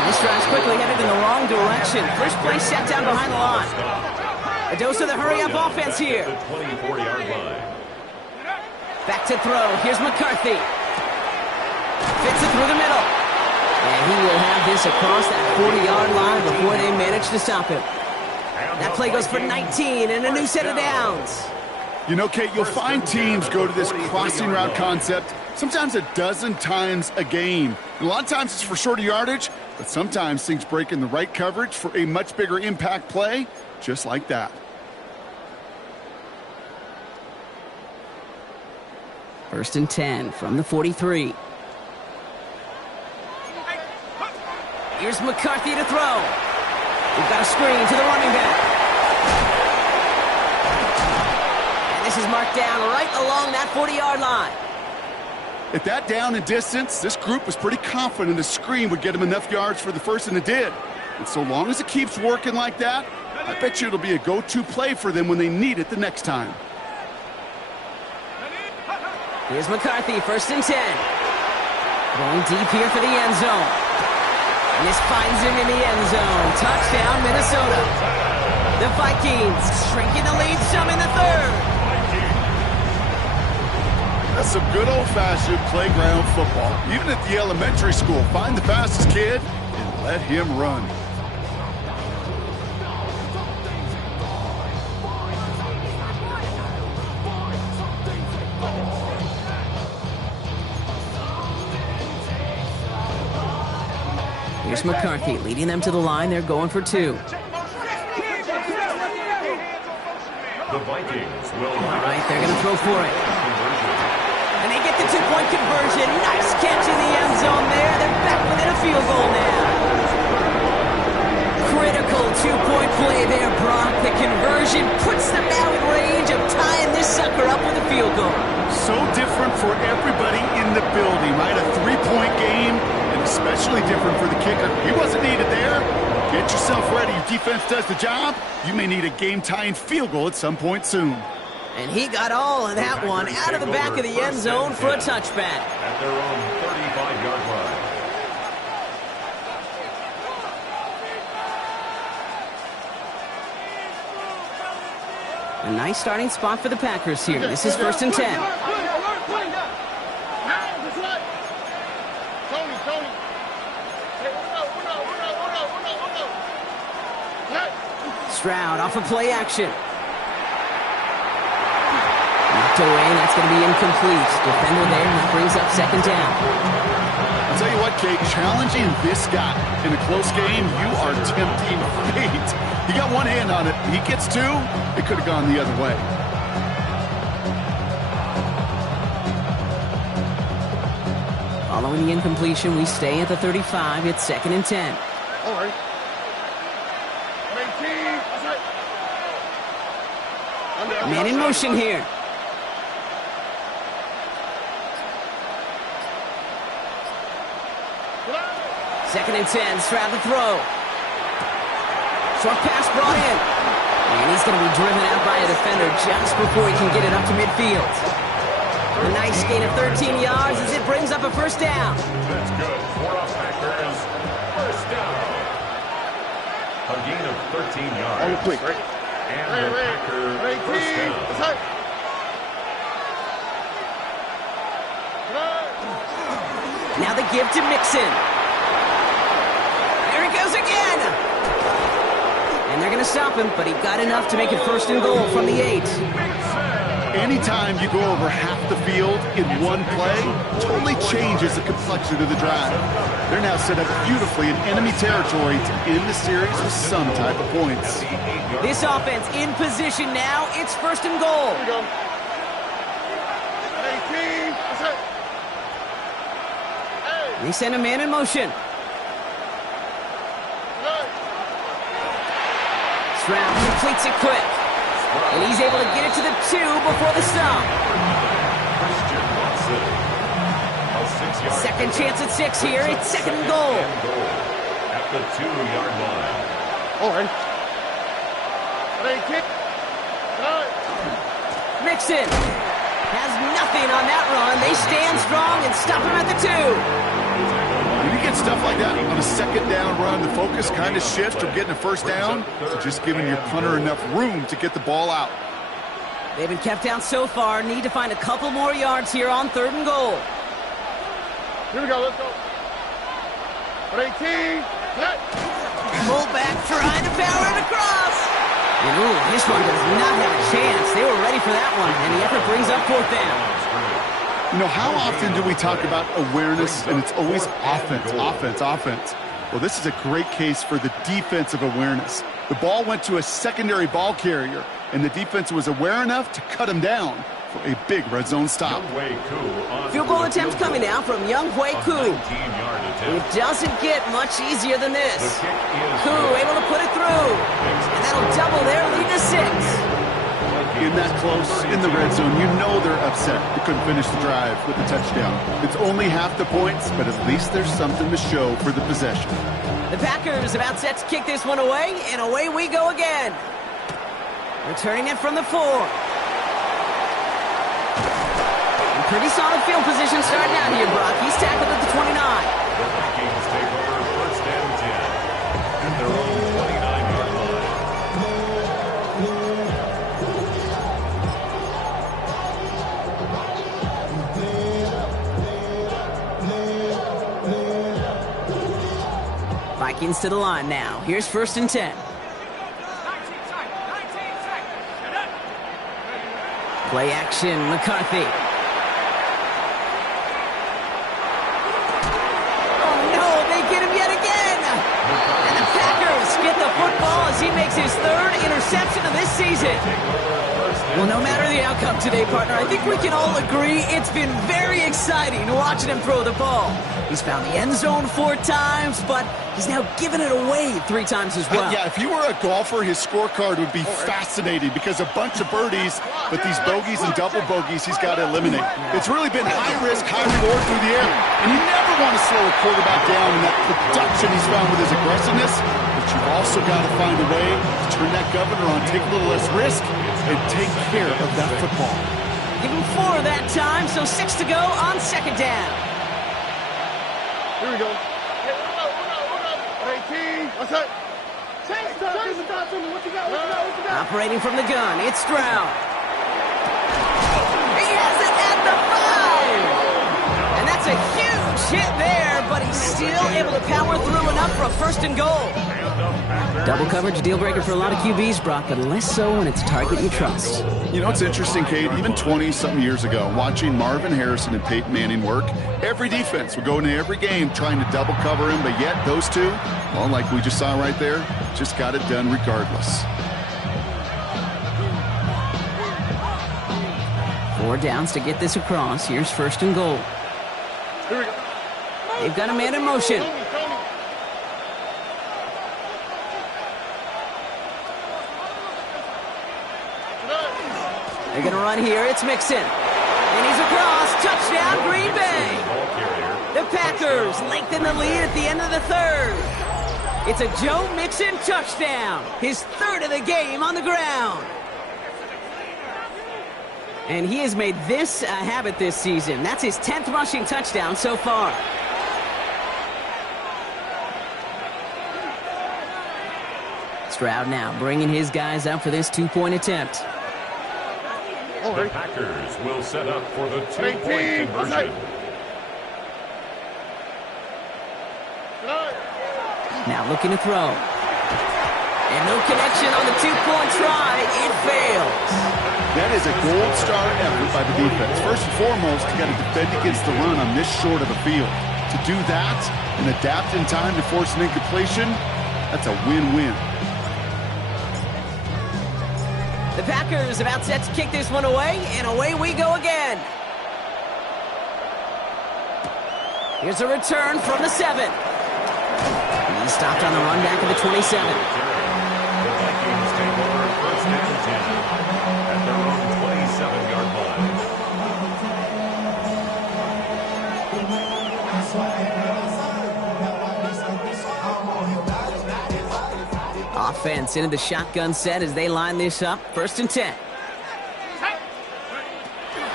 And this drive's quickly headed in the wrong direction. First play set down behind the line. A dose of the hurry-up offense here. The 24-yard line. Back to throw. Here's McCarthy. Fits it through the middle. And he will have this across that 40-yard line before they manage to stop him. That play goes for 19 and a new set of downs. You know, Kate, you'll find teams go to this crossing route concept sometimes a dozen times a game. And a lot of times it's for shorter yardage, but sometimes things break in the right coverage for a much bigger impact play, just like that. First and 10 from the 43. Here's McCarthy to throw. We've got a screen to the running back. And this is marked down right along that 40-yard line. At that down and distance, this group was pretty confident the screen would get them enough yards for the first, and it did. And so long as it keeps working like that, I bet you it'll be a go-to play for them when they need it the next time. Here's McCarthy, 1st and 10. Going deep here for the end zone. And this finds him in the end zone. Touchdown, Minnesota. The Vikings shrinking the lead some in the 3rd. That's some good old-fashioned playground football. Even at the elementary school, find the fastest kid and let him run. Here's McCarthy leading them to the line. They're going for 2. The Vikings will. All right, they're going to throw for it. And they get the 2-point conversion. Nice catch in the end zone there. They're back within a field goal now. Critical 2-point play there, Brock. The conversion puts them now in range of tying this sucker up with a field goal. So different for everybody in the building, right? A 3-point game, and especially different for the kicker. He wasn't needed there. Get yourself ready. Your defense does the job. You may need a game-tying field goal at some point soon. And he got all of that one out of the back of the end zone for a touchback. At their own 35-yard line. A nice starting spot for the Packers here. This is 1st and 10. Tony. Hey, uno. Hey. Stroud off of play action. Knocked away, and that's going to be incomplete. Defender there, and that brings up second down. I'll tell you what, Kate, challenging this guy in a close game, you are tempting fate. He got one hand on it. He gets two, it could have gone the other way. Following the incompletion, we stay at the 35. It's 2nd and 10. All right. 18. Man in motion here. Second and 10, Stroud to throw. Short pass brought in. And he's going to be driven out by a defender just before he can get it up to midfield. A nice gain of 13 yards as it brings up a first down. That's good for a Packers first down. A gain of 13 yards. Oh, quick. And the Packers first down. Now the give to Mixon. There he goes again. And they're going to stop him, but he got enough to make it 1st and goal from the 8. Anytime you go over half the field in one play, totally changes the complexion of the drive. They're now set up beautifully in enemy territory to end the series with some type of points. This offense in position now. It's 1st and goal. Here we go. 18. That's it. Hey. They send a man in motion. Stroud completes it quick. And he's able to get it to the 2 before the stop. Second chance at 6 here. It's 2nd and goal. At the 2-yard line. All right. 18. Mixon has nothing on that run. They stand strong and stop him at the 2. When you get stuff like that on a 2nd down run, the focus kind of shifts from getting a 1st down to just giving your punter enough room to get the ball out. They've been kept down so far. Need to find a couple more yards here on 3rd and goal. Here we go. Let's go. 18. Fullback trying to power it across. And ooh, this one does not have a chance. They were ready for that one, and the effort brings up 4th down. You know, how often do we talk about awareness, and it's always offense? Well, this is a great case for the defensive awareness. The ball went to a secondary ball carrier, and the defense was aware enough to cut him down for a big red zone stop. Field goal attempt coming now from Younghoe Koo. It doesn't get much easier than this. Koo able to put it through, and that'll double their lead to 6. In that close, in the red zone, you know they're upset. They couldn't finish the drive with a touchdown. It's only half the points, but at least there's something to show for the possession. The Packers about set to kick this one away, and away we go again. Returning it from the 4. And pretty solid field position starting out here, Brock. He's tackled at the 29. The Vikings take over 1st and 10 at their own 29-yard line. Vikings to the line now. Here's 1st and 10. Play action, McCarthy. Oh no, they get him yet again! And the Packers get the football as he makes his 3rd interception of this season. Well, no matter the outcome today, partner, I think we can all agree it's been very exciting watching him throw the ball. He's found the end zone 4 times, but he's now given it away 3 times as well. Yeah, if you were a golfer, his scorecard would be fascinating because a bunch of birdies, but these bogeys and double bogeys he's got to eliminate. It's really been high risk, high reward through the air. And you never want to slow a quarterback down in that production he's found with his aggressiveness, but you've also got to find a way to turn that governor on, take a little less risk, and take care of that football. Give him 4 that time, so 6 to go on 2nd down. Here we go. Hey, uno. 18. What's up? Chase, what you got? Operating from the gun, it's Stroud. He has it at the 5! And that's a huge hit there, but he still able to power through enough for a 1st and goal. Double coverage, deal breaker for a lot of QBs, Brock, but less so when it's a target you trust. You know, it's interesting, Kate, even 20-something years ago, watching Marvin Harrison and Peyton Manning work, every defense would go into every game trying to double cover him, but yet those two, well, like we just saw right there, just got it done regardless. 4 downs to get this across. Here's 1st and goal. They've got a man in motion. They're going to run here. It's Mixon. And he's across. Touchdown, Green Bay. The Packers lengthen the lead at the end of the 3rd. It's a Joe Mixon touchdown. His 3rd of the game on the ground. And he has made this a habit this season. That's his 10th rushing touchdown so far. Stroud now bringing his guys up for this 2-point attempt. The Packers will set up for the 2-point conversion. Now looking to throw. And no connection on the 2-point try. It fails. That is a gold star effort by the defense. First and foremost, you got to defend against the run on this short of a field. To do that and adapt in time to force an incompletion, that's a win-win. The Packers about set to kick this one away, and away we go again. Here's a return from the 7. He's stopped on the run back of the 27. The Vikings take over 1st and 10 at their own 27-yard line. Offense into the shotgun set as they line this up. 1st and 10.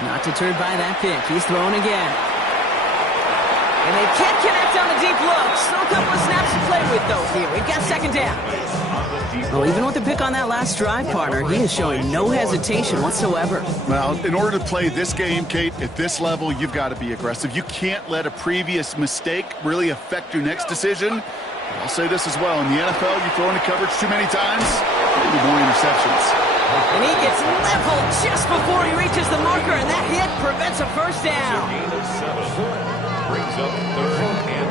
Not deterred by that pick. He's throwing again. And they can't connect on the deep look. Still a couple of snaps to play with, though, here. We've got 2nd down. Well, even with the pick on that last drive, partner, he is showing no hesitation whatsoever. Well, in order to play this game, Kate, at this level, you've got to be aggressive. You can't let a previous mistake really affect your next decision. I'll say this as well. In the NFL, you throw into coverage too many times, maybe more interceptions. And he gets leveled just before he reaches the marker, and that hit prevents a 1st down. Gain of 7 brings up 3rd and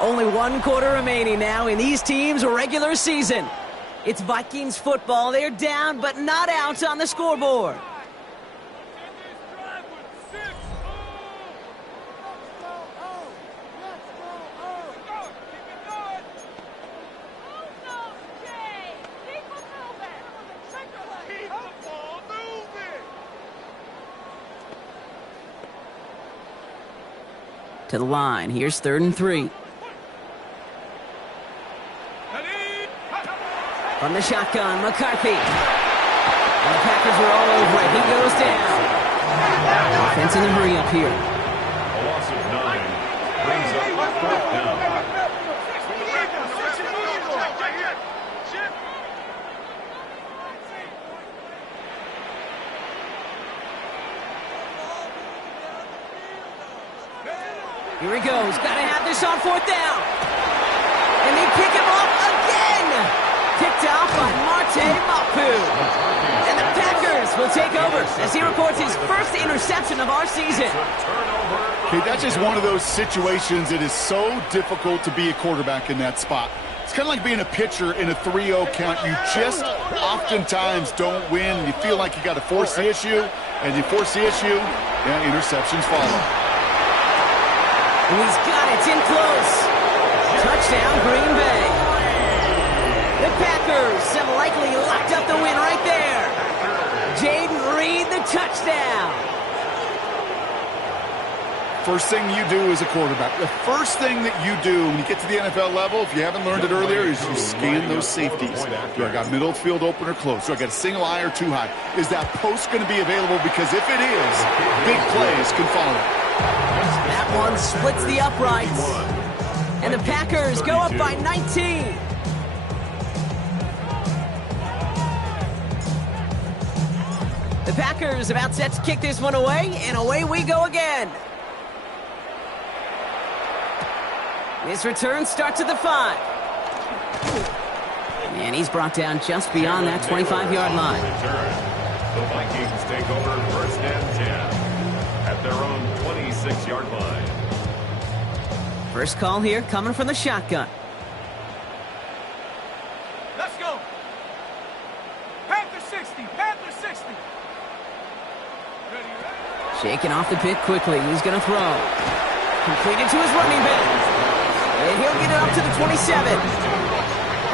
3. Only 1 quarter remaining now in these teams' regular season. It's Vikings football. They're down, but not out on the scoreboard. To the line. Here's 3rd and 3. From the shotgun, McCarthy. And the Packers are all over it. He goes down. Offense in the hurry up here. A loss of 9 brings up 4th down. Here he goes. Got to have this on 4th down. And they pick him off again. Picked off by Marte Mapu. And the Packers will take over as he records his 1st interception of our season. Okay, that's just one of those situations that is so difficult to be a quarterback in that spot. It's kind of like being a pitcher in a 3-0 count. You just oftentimes don't win. You feel like you got to force the issue, and you force the issue, yeah, interceptions follow. And he's got it. It's in close. Touchdown, Green Bay. The Packers have likely locked up the win right there. Jaden Reed, the touchdown. First thing you do as a quarterback, the first thing that you do when you get to the NFL level, if you haven't learned it earlier, is you scan those safeties. Do I got middle field open or close? Do I got a single high or 2 high? Is that post going to be available? Because if it is, big plays can follow. That one splits the uprights. And the Packers go up by 19. The Packers about set to kick this one away, and away we go again. This return starts at the 5. And he's brought down just beyond that 25-yard line. The Vikings take over 1st and 10 at their own 26-yard line. First call here coming from the shotgun. Let's go. Panther 60. Panther 60. Ready. Shaking off the pick quickly. He's going to throw. Completed to his running back. And he'll get it up to the 27.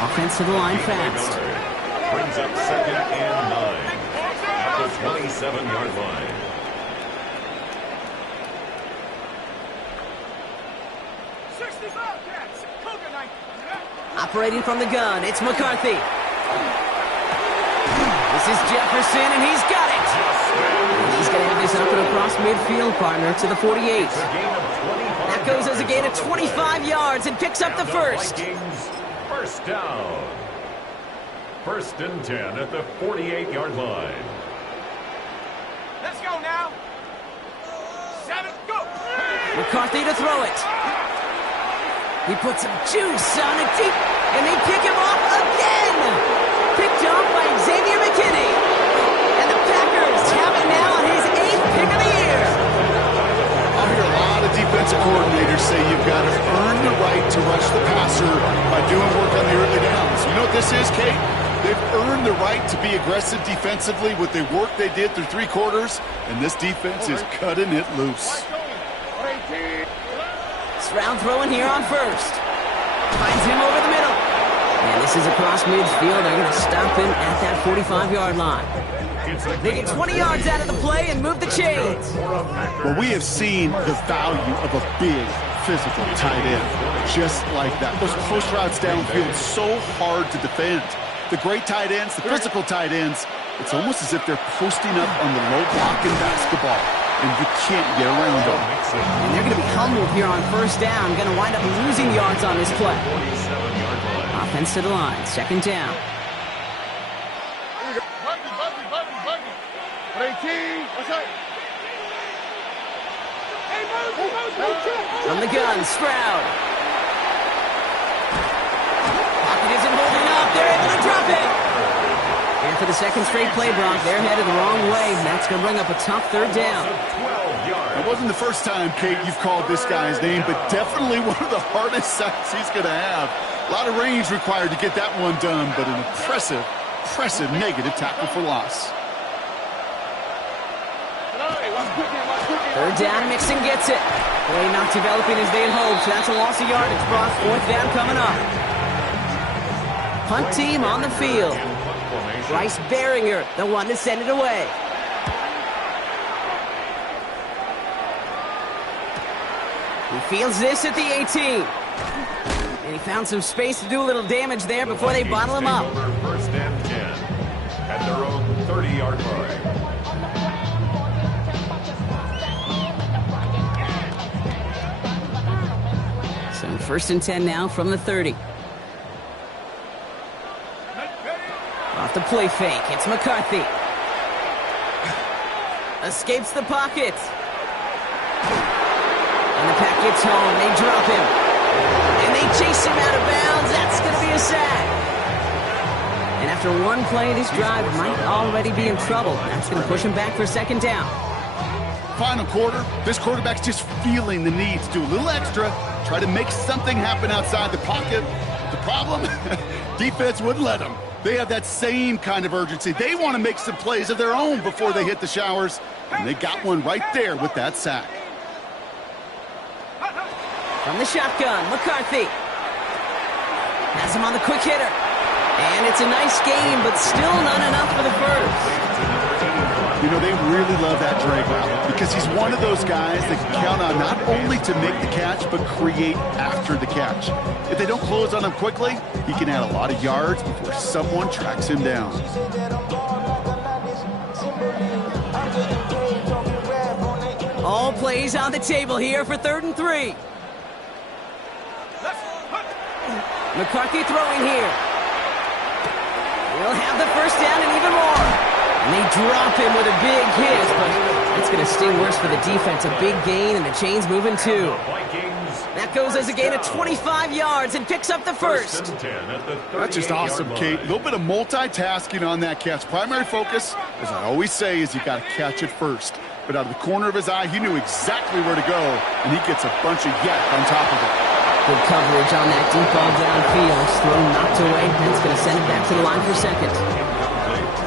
Offense to the line fast. Brings up 2nd and 9 at the 27-yard line. Operating from the gun, it's McCarthy. This is Jefferson, and he's got it. And he's going to have this up and across midfield, partner, to the 48. That goes as a gain of 25 yards and picks up the first. Vikings, first down. 1st and 10 at the 48-yard line. Let's go now. 7, go. McCarthy to throw it. He puts some juice on it deep, and they pick him off again. Picked off by Xavier McKinney. And the Packers have it now on his 8th pick of the year. I hear a lot of defensive coordinators say you've got to earn the right to rush the passer by doing work on the early downs. You know what this is, Kate? They've earned the right to be aggressive defensively with the work they did through 3 quarters, and this defense is cutting it loose. Stroud throwing here on first. Finds him over the middle. And this is across midfield. They're going to stop him at that 45-yard line. They get 20 yards out of the play and move the chains. Well, we have seen the value of a big, physical tight end. Just like that. Those post routes downfield, so hard to defend. The great tight ends, the physical tight ends, it's almost as if they're posting up on the low block in basketball, and you can't get around them. And they're going to be humbled here on first down. Going to wind up losing yards on this play. Offense to the line. 2nd down. From the gun, Stroud. Pocket isn't holding up. They're able to drop it. And for the 2nd straight play, Brock, they're headed the wrong way. That's going to bring up a tough 3rd down. It wasn't the first time, Kate, you've called this guy's name, but definitely one of the hardest sacks he's going to have. A lot of range required to get that one done, but an impressive negative tackle for loss. 3rd down, Mixon gets it. Play not developing as they had hoped, so that's a loss of yardage. Brock, 4th down coming up. Punt team on the field. Bryce Behringer, the one to send it away. He fields this at the 18. And he found some space to do a little damage there before they bottle him up. 1st and 10 at their own 30-yard line. So 1st and 10 now from the 30. Off the play fake, it's McCarthy. Escapes the pocket. And the pack gets home, they drop him. And they chase him out of bounds, that's going to be a sack. And after one play, this drive might already be in trouble. That's going to push him back for 2nd down. Final quarter, this quarterback's just feeling the need to do a little extra, try to make something happen outside the pocket. The problem? Defense wouldn't let them. They have that same kind of urgency. They want to make some plays of their own before they hit the showers, and they got one right there with that sack. From the shotgun, McCarthy. Has him on the quick hitter. And it's a nice game, but still not enough for the first. You know, they really love that drag route because he's one of those guys that can count on not only to make the catch, but create after the catch. If they don't close on him quickly, he can add a lot of yards before someone tracks him down. All plays on the table here for 3rd and 3. McCarthy throwing here. He'll have the first down and even more. And they drop him with a big hit, but it's going to sting worse for the defense. A big gain, and the chain's moving too. That goes as a gain of 25 yards and picks up the first. That's just awesome, Kate. A little bit of multitasking on that catch. Primary focus, as I always say, is you got to catch it first. But out of the corner of his eye, he knew exactly where to go, and he gets a bunch of yak on top of it. Good coverage on that deep ball downfield. Throw knocked away. That's going to send it back to the line for second.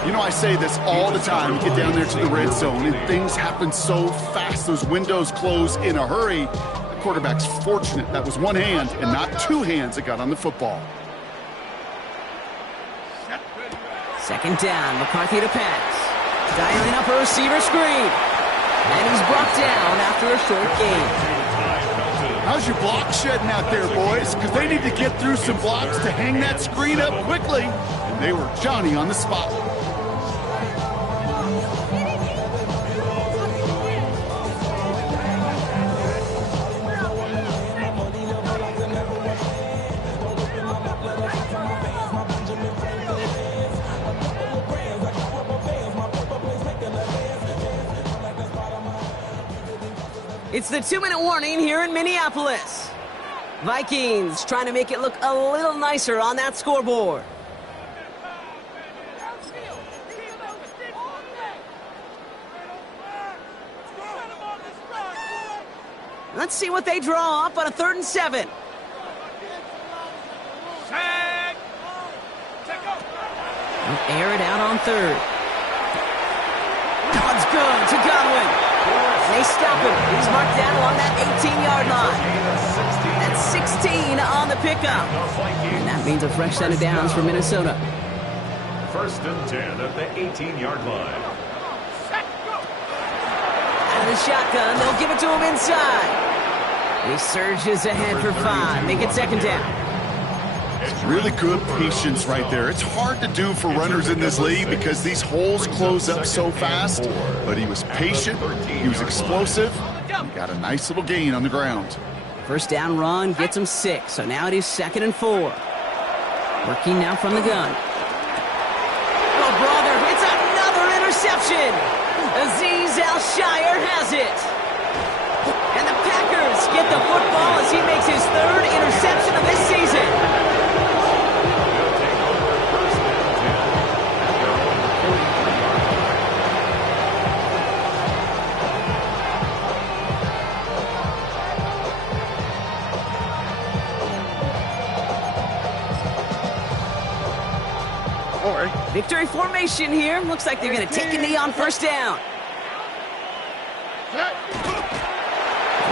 You know, I say this all the time. You get down there to the red zone, and things happen so fast. Those windows close in a hurry. The quarterback's fortunate that was one hand and not two hands that got on the football. Second down, McCarthy to pass. Dialing up a receiver screen. And he's brought down after a short gain. How's your block shedding out there, boys? Because they need to get through some blocks to hang that screen up quickly. And they were Johnny on the spot. It's the 2-minute warning here in Minneapolis. Vikings trying to make it look a little nicer on that scoreboard. Let's see what they draw up on a 3rd and 7. They'll air it out on 3rd. One's good to Godwin. They stop him. He's marked down along that 18-yard line. That's 16 on the pickup. And that means a fresh set of downs for Minnesota. 1st and 10 at the 18-yard line. Out of the shotgun, they'll give it to him inside. He surges ahead for 5. Make it 2nd down. Really good patience right there. It's hard to do for runners in this league because these holes close up so fast. But he was patient, he was explosive, and got a nice little gain on the ground. First down run gets him 6, so now it is 2nd and 4. Working now from the gun. Oh, brother, it's another interception. Azeez Al-Shire has it. And the Packers get the football as he makes his 3rd interception of this season. Victory formation here. Looks like they're going to take a knee on 1st down.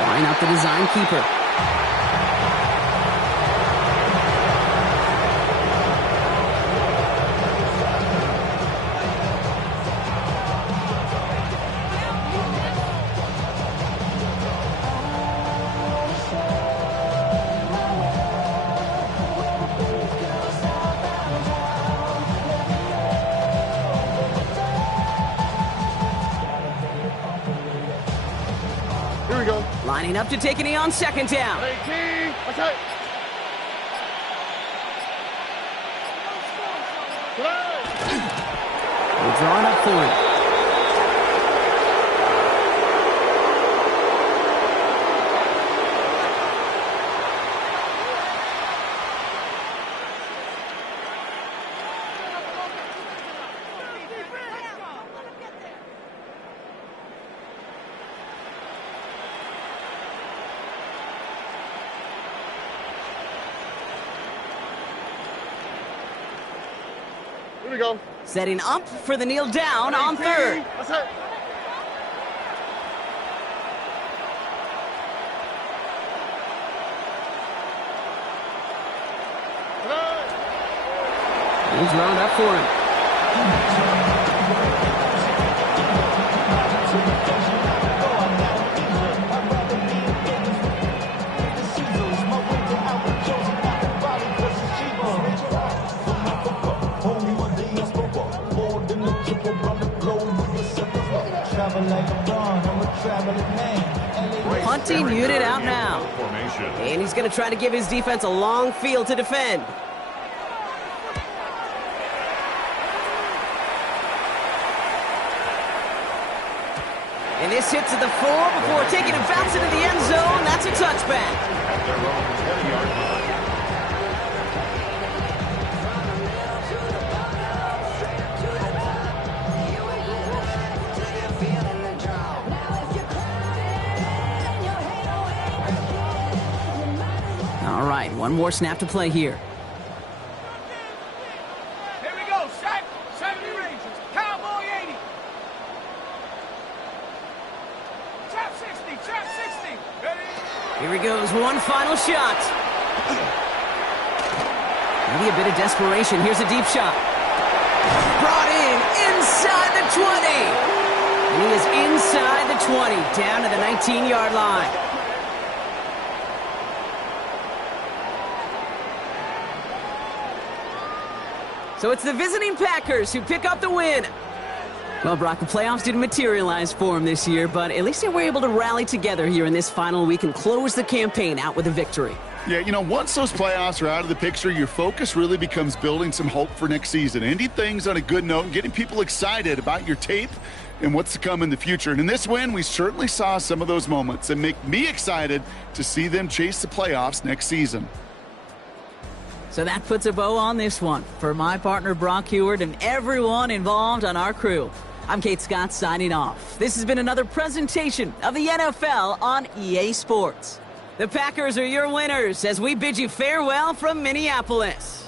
Line up the design keeper. Lining up to take a knee on 2nd down. We're drawing up for it. Here we go. Setting up for the kneel down on 3rd. That's it. He's drawn up for him. Punting unit out now. And he's going to try to give his defense a long field to defend. And this hits at the 4 before taking a bounce into the end zone. That's a touchback. At their own 20-yard line. All right, one more snap to play here. Here we go, Shaq. 70 Rangers. Cowboy 80. Trap 60. Trap 60. Ready? Here he goes, one final shot. Maybe a bit of desperation. Here's a deep shot. Brought in inside the 20. And he is inside the 20, down to the 19-yard line. So it's the visiting Packers who pick up the win. Well, Brock, the playoffs didn't materialize for them this year, but at least they were able to rally together here in this final week and close the campaign out with a victory. Yeah, you know, once those playoffs are out of the picture, your focus really becomes building some hope for next season, ending things on a good note and getting people excited about your tape and what's to come in the future. And in this win, we certainly saw some of those moments that make me excited to see them chase the playoffs next season. So that puts a bow on this one. For my partner Brock Heward and everyone involved on our crew, I'm Kate Scott signing off. This has been another presentation of the NFL on EA Sports. The Packers are your winners as we bid you farewell from Minneapolis.